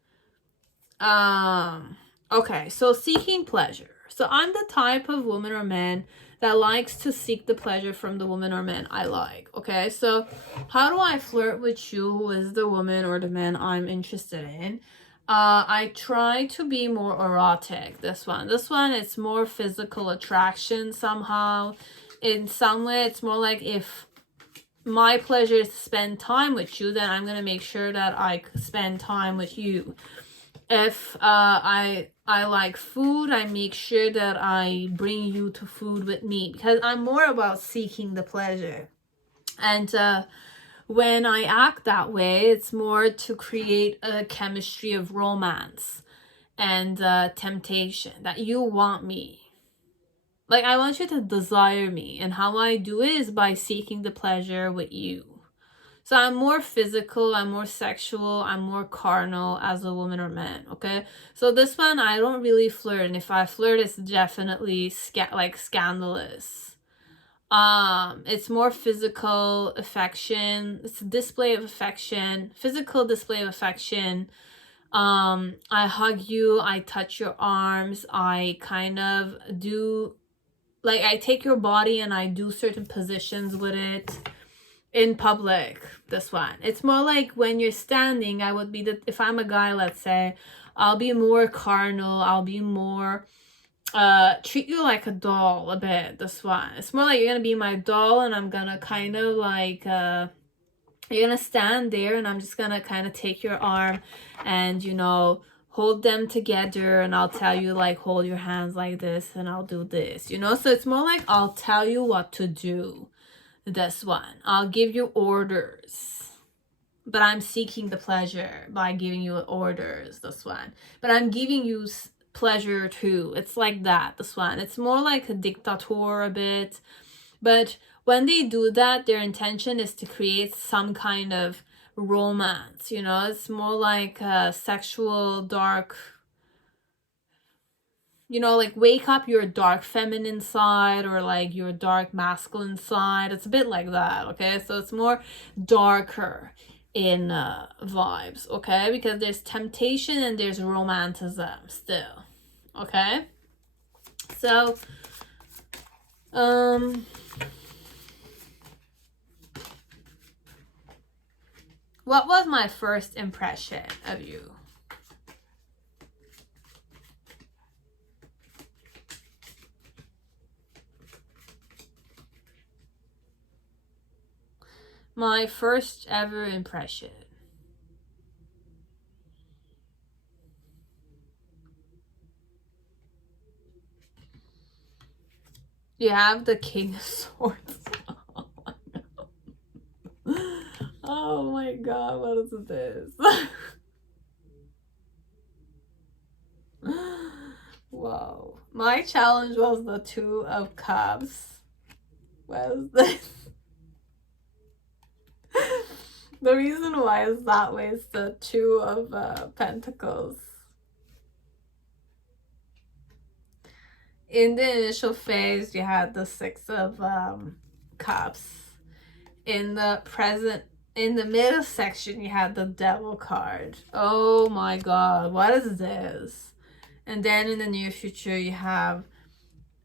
okay, so seeking pleasure. So I'm the type of woman or man that likes to seek the pleasure from the woman or man I like. Okay, so how do I flirt with you, who is the woman or the man I'm interested in? I try to be more erotic. This one, it's more physical attraction somehow. In some way, it's more like if my pleasure is to spend time with you, then I'm gonna make sure that I spend time with you. If I like food, I make sure that I bring you to food with me, because I'm more about seeking the pleasure. And when I act that way, it's more to create a chemistry of romance and temptation, that you want me. Like, I want you to desire me, and how I do it is by seeking the pleasure with you. So I'm more physical, I'm more sexual, I'm more carnal as a woman or man, okay? So this one, I don't really flirt, and if I flirt, it's definitely scandalous. It's more physical affection. It's a display of affection, physical display of affection, I hug you, I touch your arms, I kind of do, like, I take your body and I do certain positions with it in public. This one, it's more like when you're standing, I would be the, if I'm a guy, let's say, I'll be more carnal, I'll be more treat you like a doll a bit. This one, it's more like you're gonna be my doll and I'm gonna kind of like you're gonna stand there and I'm just gonna kind of take your arm and, you know, hold them together, and I'll tell you, like, hold your hands like this and I'll do this, you know. So it's more like I'll tell you what to do. This one, I'll give you orders, but I'm seeking the pleasure by giving you orders. This one, but I'm giving you pleasure too. It's like that. This one, it's more like a dictator a bit, but when they do that, their intention is to create some kind of romance, you know. It's more like a sexual dark, you know, like wake up your dark feminine side or like your dark masculine side. It's a bit like that, okay? So it's more darker in vibes, okay? Because there's temptation and there's romanticism still, okay? So what was my first impression of you? My first ever impression. You have the King of Swords. Oh my god, what is this? Wow. My challenge was the Two of Cups. What is this? The reason why is that way is the Two of Pentacles. In the initial phase, you had the Six of Cups. In the present, in the middle section, you had the Devil card. Oh my god, what is this? And then in the near future, you have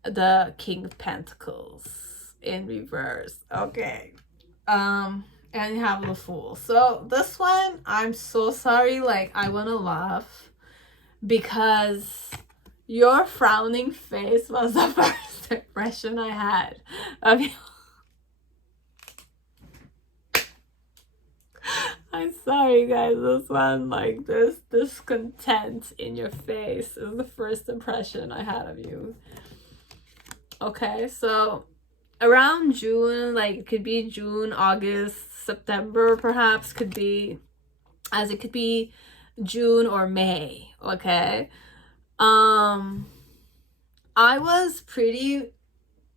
the King of Pentacles in reverse. Okay. And you have the Fool. So this one, I'm so sorry. Like, I want to laugh because your frowning face was the first impression I had of you. I'm sorry, guys. This one, like, this discontent in your face is the first impression I had of you. Okay, so around June, like, it could be June, August, September, perhaps, could be, as it could be June or May. Okay, I was pretty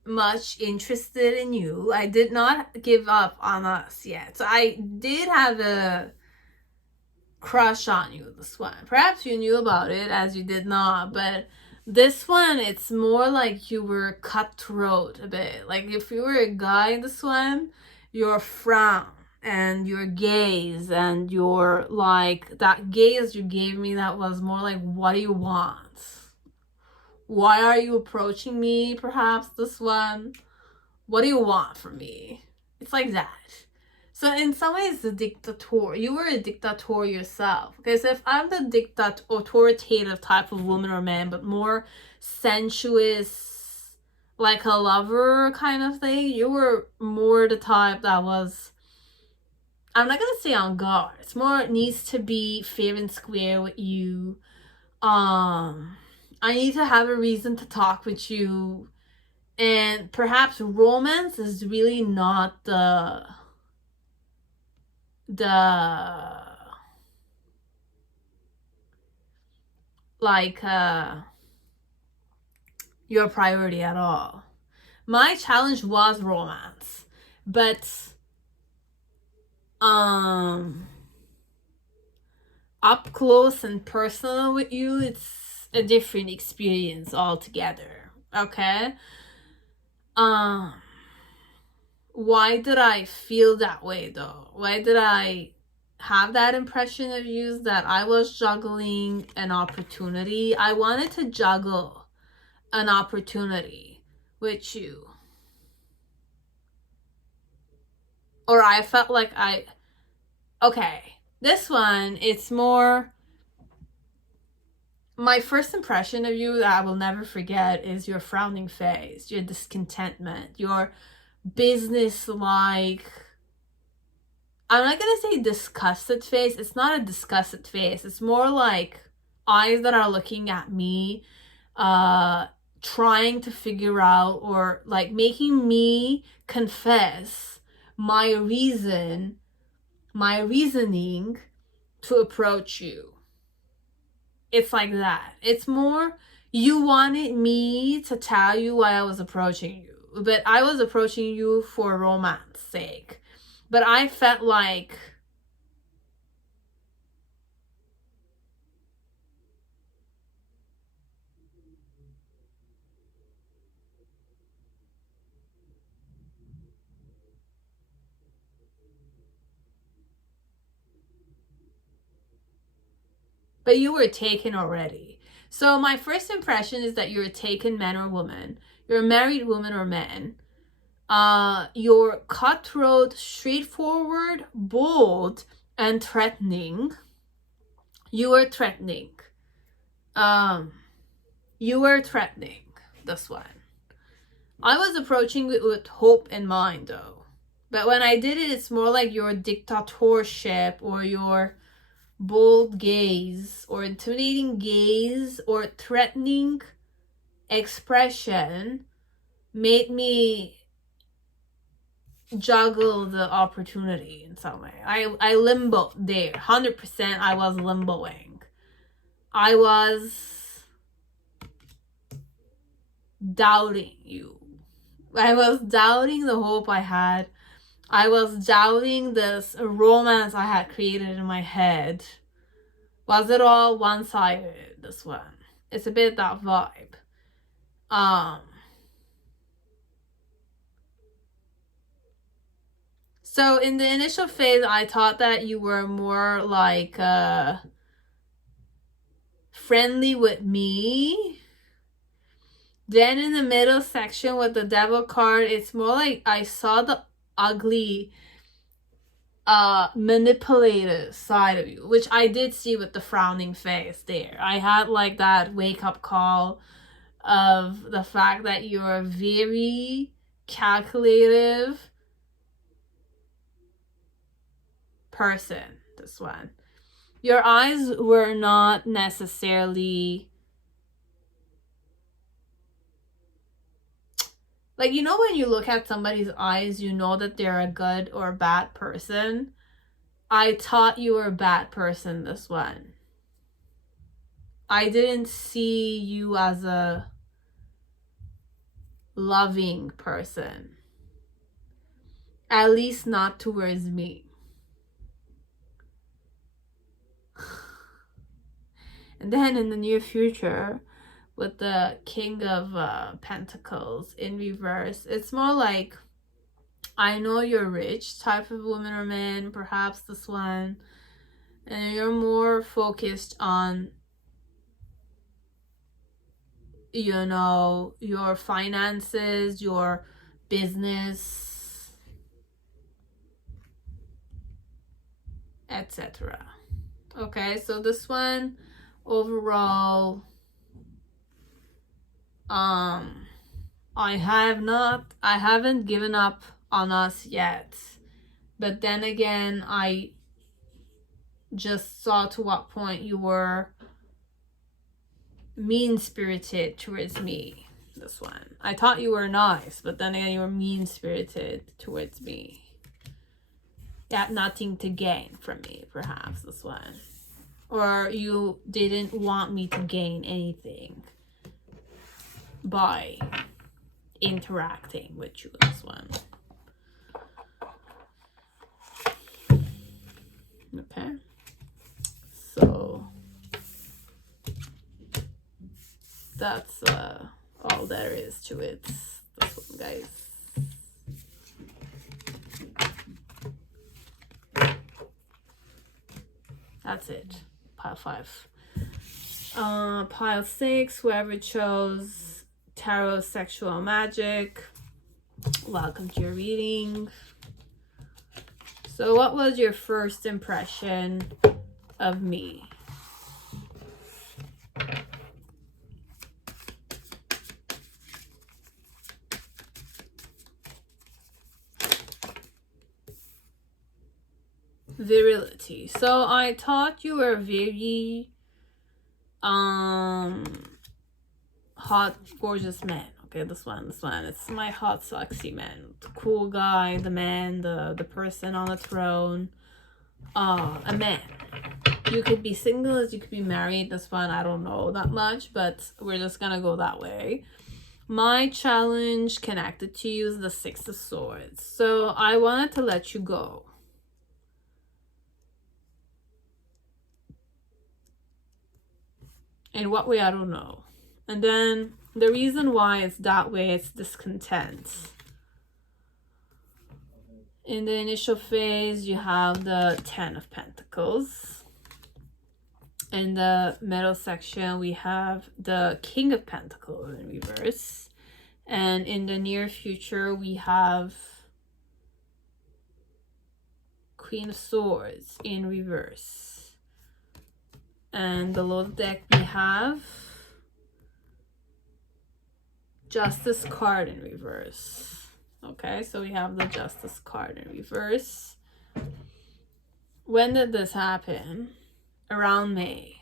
much interested in you. I did not give up on us yet. So I did have a crush on you, this one. Perhaps you knew about it as you did not, but this one, it's more like you were cutthroat a bit. Like if you were a guy in this one, your frown and your gaze and your, like, that gaze you gave me, that was more like, what do you want? Why are you approaching me? Perhaps this one. What do you want from me? It's like that. So in some ways, the dictator, you were a dictator yourself. Okay, so if I'm the authoritative type of woman or man, but more sensuous, like a lover kind of thing, you were more the type that was, I'm not gonna say on guard. It's more, it needs to be fair and square with you. I need to have a reason to talk with you. And perhaps romance is really not the like your priority at all. My challenge was romance, but up close and personal with you, it's a different experience altogether. Okay. Why did I feel that way though? Why did I have that impression of you is that I was juggling an opportunity. I wanted to juggle an opportunity with you. Or I felt like okay, this one, it's more, my first impression of you that I will never forget is your frowning face, your discontentment, your business-like, I'm not gonna say disgusted face. It's not a disgusted face. It's more like eyes that are looking at me, trying to figure out, or like making me confess my reasoning to approach you. It's like that. It's more, you wanted me to tell you why I was approaching you, but I was approaching you for romance sake. But I felt like but you were taken already. So my first impression is that you're a taken man or woman. You're a married woman or man. You're cutthroat, straightforward, bold, and threatening. You were threatening. You were threatening, this one. I was approaching it with hope in mind, though. But when I did it, it's more like your dictatorship or your bold gaze or intimidating gaze or threatening expression made me juggle the opportunity in some way. I limbo there. 100% I was limboing. I was doubting you. I was doubting the hope I had. I was doubting this romance I had created in my head. Was it all one-sided, this one? It's a bit that vibe. So in the initial phase, I thought that you were more like friendly with me. Then in the middle section with the devil card, it's more like I saw the ugly manipulative side of you, which I did see with the frowning face there. I had like that wake-up call of the fact that you're very calculative person, this one. Your eyes were not necessarily like, you know, when you look at somebody's eyes, you know that they're a good or a bad person. I thought you were a bad person, this one. I didn't see you as a loving person. At least not towards me. And then in the near future, with the King of Pentacles in reverse, it's more like, I know you're rich type of woman or man, perhaps this one, and you're more focused on, you know, your finances, your business, etc. Okay, so this one overall, I haven't given up on us yet, but then again, I just saw to what point you were mean-spirited towards me, this one. I thought you were nice, but then again, you were mean-spirited towards me. You had nothing to gain from me, perhaps, this one. Or you didn't want me to gain anything by interacting with you, this one. Okay, so that's all there is to it, this one, guys. That's it. Pile 5. Pile 6, whoever chose tarot sexual magic, welcome to your reading. So what was your first impression of me? Virility. So I thought you were very hot, gorgeous man. Okay, this one. It's my hot, sexy man. The cool guy, the man, the person on the throne. A man. You could be single as you could be married. This one, I don't know that much, but we're just gonna go that way. My challenge connected to you is the 6 of Swords. So I wanted to let you go. In what way, I don't know. And then the reason why it's that way, it's discontent. In the initial phase, you have the 10 of Pentacles. In the middle section, we have the King of Pentacles in reverse. And in the near future, we have Queen of Swords in reverse. And below the deck, we have Justice card in reverse. Okay, so we have the Justice card in reverse. When did this happen? Around May.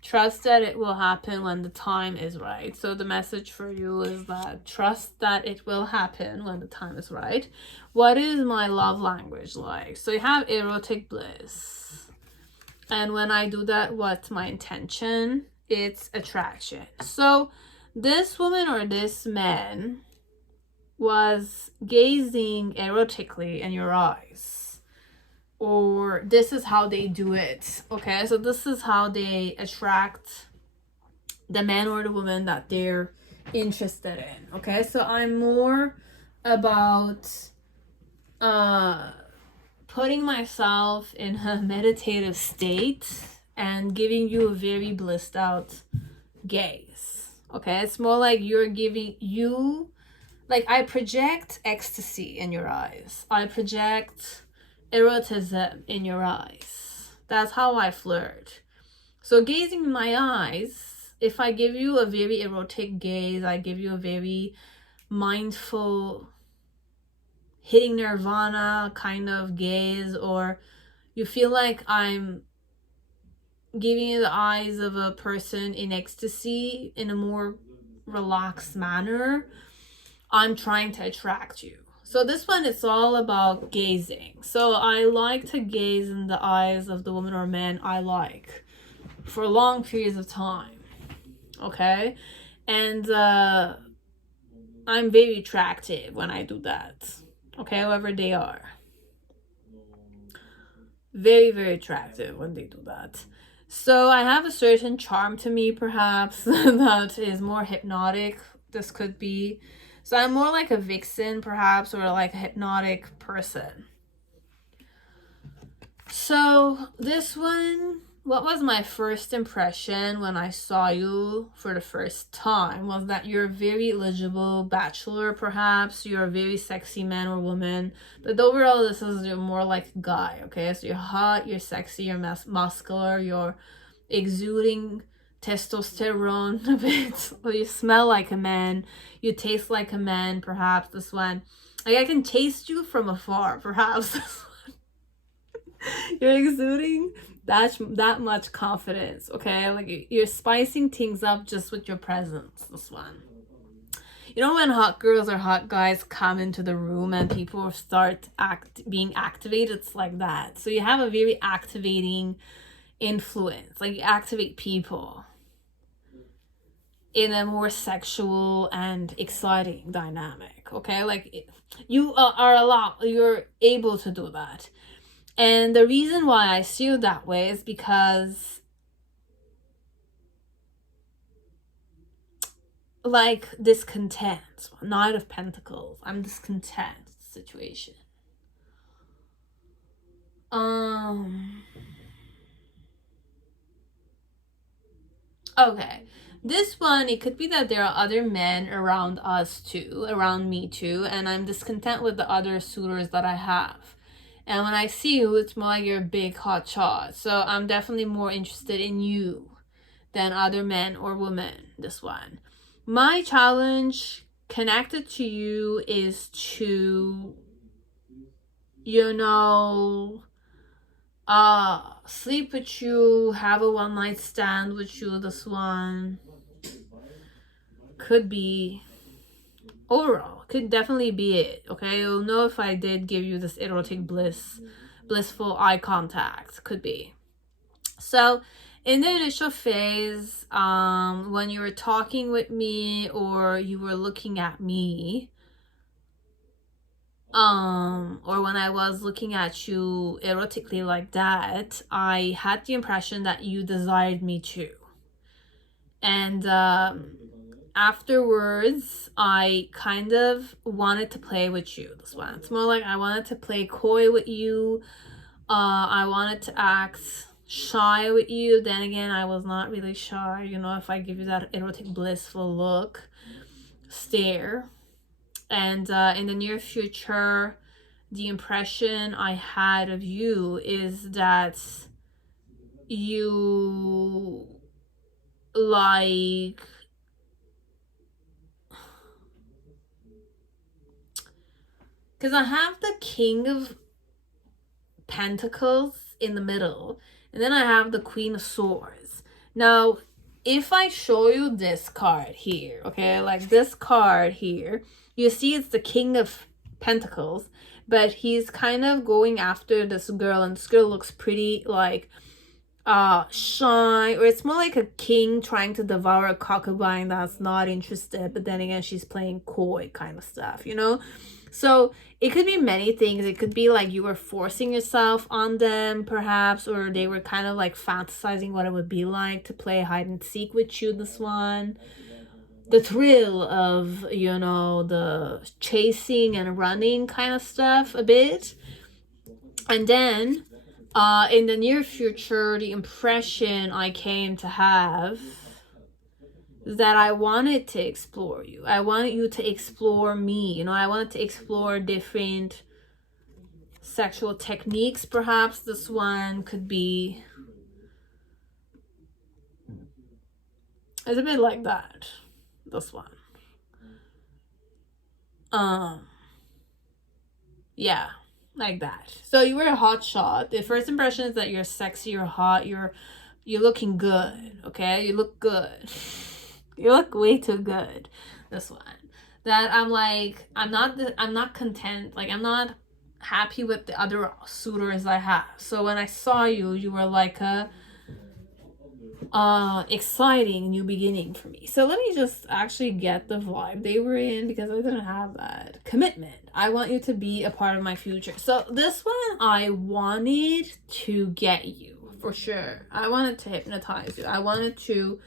Trust that it will happen when the time is right. So the message for you is that trust that it will happen when the time is right. What is my love language like? So you have erotic bliss. And when I do that, what's my intention? It's attraction. So this woman or this man was gazing erotically in your eyes. Or this is how they do it. Okay, so this is how they attract the man or the woman that they're interested in. Okay, so I'm more about putting myself in a meditative state and giving you a very blissed out gaze. Okay, it's more like you're giving you, like I project ecstasy in your eyes. I project erotism in your eyes. That's how I flirt. So gazing in my eyes, if I give you a very erotic gaze, I give you a very mindful, hitting nirvana kind of gaze, or you feel like I'm giving you the eyes of a person in ecstasy in a more relaxed manner, I'm trying to attract you. So this one, it's all about gazing. So I like to gaze in the eyes of the woman or man I like for long periods of time. Okay? And I'm very attractive when I do that. Okay? Whoever they are. Very, very attractive when they do that. So I have a certain charm to me, perhaps, that is more hypnotic. This could be. So I'm more like a vixen, perhaps, or like a hypnotic person. So this one, what was my first impression when I saw you for the first time was that you're a very eligible bachelor, perhaps. You're a very sexy man or woman. But overall, this is more like a guy, okay? So you're hot, you're sexy, you're muscular, you're exuding testosterone a bit. Or you smell like a man, you taste like a man, perhaps. This one, like I can taste you from afar, perhaps. This one. You're exuding that much confidence, okay? Like you're spicing things up just with your presence. This one, you know, when hot girls or hot guys come into the room and people start being activated, it's like that. So you have a very activating influence, like you activate people in a more sexual and exciting dynamic, okay? Like you you're able to do that. And the reason why I see you that way is because like discontent. Knight of Pentacles. I'm discontent with the situation. Okay. This one, it could be that there are other men around us too, around me too, and I'm discontent with the other suitors that I have. And when I see you, it's more like you're a big hot shot. So I'm definitely more interested in you than other men or women, this one. My challenge connected to you is to, you know, sleep with you, have a one night stand with you, this one. Could be overall, could definitely be it. Okay, you'll know if I did give you this erotic blissful eye contact. Could be. So in the initial phase, when you were talking with me or you were looking at me, or when I was looking at you erotically like that, I had the impression that you desired me too. And afterwards, I kind of wanted to play with you, this one. It's more like I wanted to play coy with you. I wanted to act shy with you. Then again, I was not really shy. You know, if I give you that erotic blissful look, stare. And in the near future, the impression I had of you is that you like, because I have the King of Pentacles in the middle, and then I have the Queen of Swords. Now, if I show you this card here, okay, like this card here, you see it's the King of Pentacles, but he's kind of going after this girl, and this girl looks pretty like shy, or it's more like a king trying to devour a concubine that's not interested, but then again she's playing coy kind of stuff, you know. So it could be many things. It could be like you were forcing yourself on them perhaps, or they were kind of like fantasizing what it would be like to play hide and seek with you, this one. The thrill of, you know, the chasing and running kind of stuff a bit. And then in the near future, the impression I came to have is that I wanted to explore you. I wanted you to explore me. You know, I wanted to explore different sexual techniques, perhaps. This one could be. It's a bit like that. This one. Yeah. Like that. So you were a hot shot. The first impression is that you're sexy, you're hot, you're looking good. Okay, you look good. You look way too good. This one. That I'm like, I'm not content. Like, I'm not happy with the other suitors I have. So when I saw you, you were like a exciting new beginning for me. So let me just actually get the vibe they were in, because I didn't have that. Commitment. I want you to be a part of my future. So this one, I wanted to get you for sure. I wanted to hypnotize you. I wanted to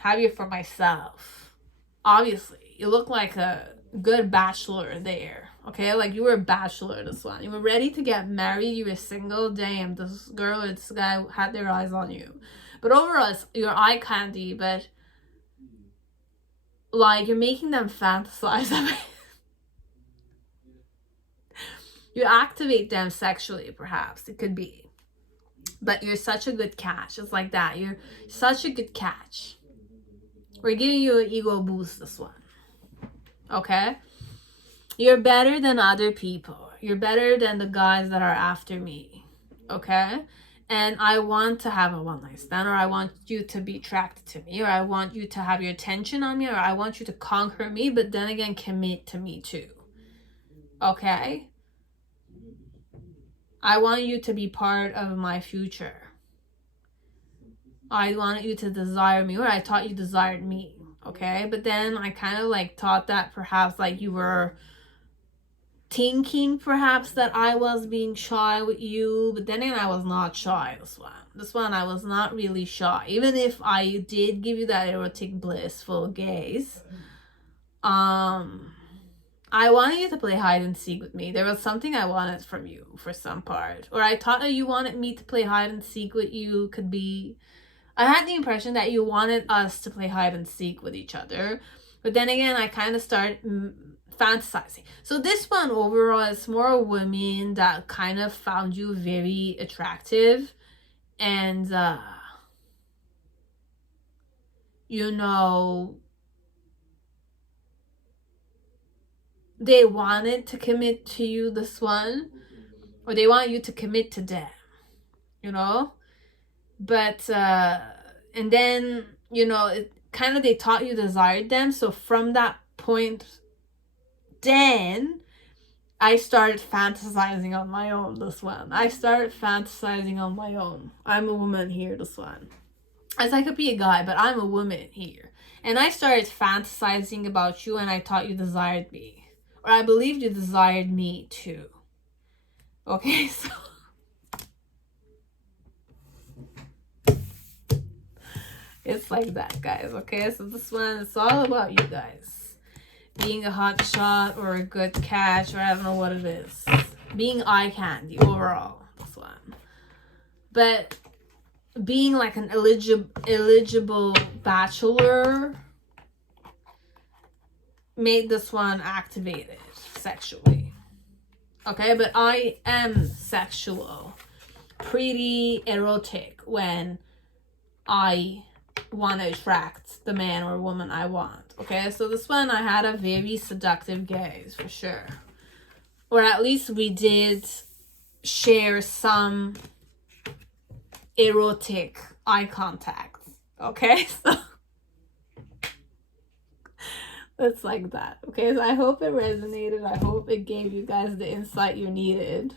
have you for myself. Obviously, you look like a good bachelor there. Okay, like you were a bachelor, this one. You were ready to get married. You were single. Damn, this girl or this guy had their eyes on you. But overall, it's your eye candy, but like you're making them fantasize of it. You activate them sexually, perhaps. It could be. But you're such a good catch. It's like that. You're such a good catch. We're giving you an ego boost, this one. Okay? You're better than other people. You're better than the guys that are after me. Okay? And I want to have a one night stand, or I want you to be attracted to me, or I want you to have your attention on me, or I want you to conquer me, but then again, commit to me too. Okay? I want you to be part of my future. I wanted you to desire me, or I thought you desired me. Okay? But then I kind of like thought that perhaps like you were thinking perhaps that I was being shy with you, but then again, I was not shy. This one I was not really shy, even if I did give you that erotic blissful gaze. I wanted you to play hide and seek with me. There was something I wanted from you for some part. Or I thought that you wanted me to play hide and seek with you. Could be... I had the impression that you wanted us to play hide and seek with each other. But then again, I kind of started fantasizing. So this one overall is more a woman that kind of found you very attractive. And, you know... they wanted to commit to you, this one, or they want you to commit to them, you know, but and then, you know, it kind of, they thought you desired them. So from that point, then I started fantasizing on my own, this one. I started fantasizing on my own. I'm a woman here, this one. As I could be a guy, but I'm a woman here. And I started fantasizing about you, and I thought you desired me. Or I believed you desired me too. Okay, so... it's like that, guys, okay? So this one, it's all about you guys. Being a hot shot or a good catch, or I don't know what it is. Being eye candy overall, this one. But being like an eligible bachelor made this one activated sexually. Okay, but I am sexual, pretty erotic when I want to attract the man or woman I want. Okay, so this one, I had a very seductive gaze for sure. Or at least we did share some erotic eye contact. Okay, so it's like that. Okay, so I hope it resonated. I hope it gave you guys the insight you needed.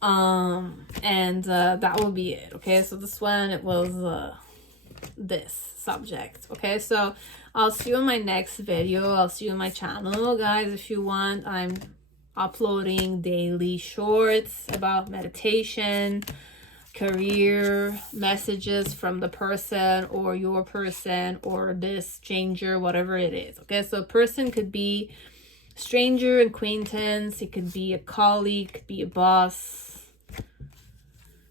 And that will be it. Okay, so this one, it was this subject. Okay, so I'll see you in my next video. I'll see you on my channel, guys. If you want, I'm uploading daily shorts about meditation, career, messages from the person or your person or this changer, whatever it is. Okay, so person could be stranger, acquaintance, it could be a colleague, could be a boss,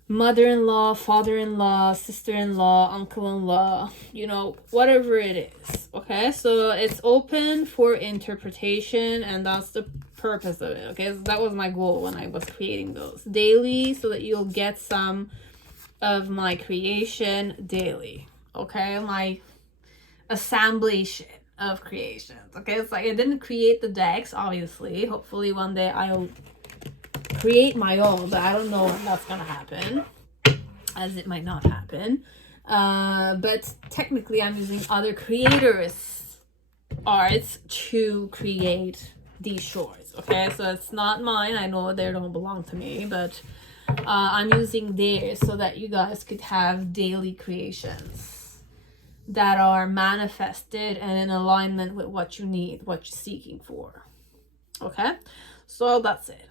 mother-in-law, father-in-law, sister-in-law, uncle-in-law, you know, whatever it is. Okay, so it's open for interpretation, and that's the purpose of it. Okay, so that was my goal when I was creating those daily, so that you'll get some of my creation daily. Okay, my assemblation of creations. Okay, it's like I didn't create the decks, obviously. Hopefully one day I'll create my own, but I don't know when that's gonna happen, as it might not happen. But technically I'm using other creators' arts to create these shorts. Okay, so it's not mine. I know they don't belong to me, but I'm using theirs so that you guys could have daily creations that are manifested and in alignment with what you need, what you're seeking for. Okay, so that's it.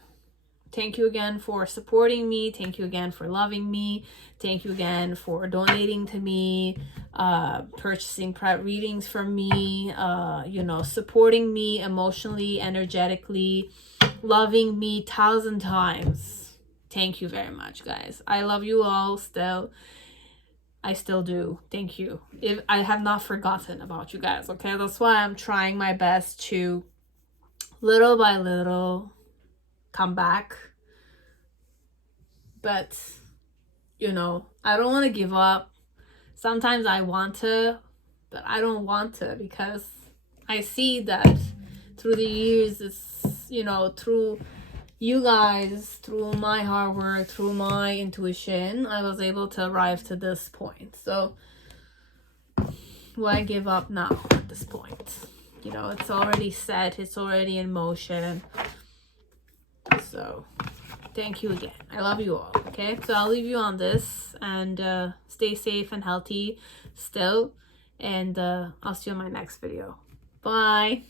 Thank you again for supporting me. Thank you again for loving me. Thank you again for donating to me, purchasing private readings from me, you know, supporting me emotionally, energetically, loving me 1,000 times. Thank you very much, guys. I love you all still. I still do. Thank you. If I have not forgotten about you guys, okay? That's why I'm trying my best to, little by little, come back. But, you know, I don't want to give up. Sometimes I want to, but I don't want to, because I see that through the years, it's, you know, through you guys, through my hard work, through my intuition, I was able to arrive to this point. So why give up now at this point? You know, it's already set, it's already in motion. So thank you again. I love you all. Okay, so I'll leave you on this, and stay safe and healthy still, and I'll see you in my next video. Bye.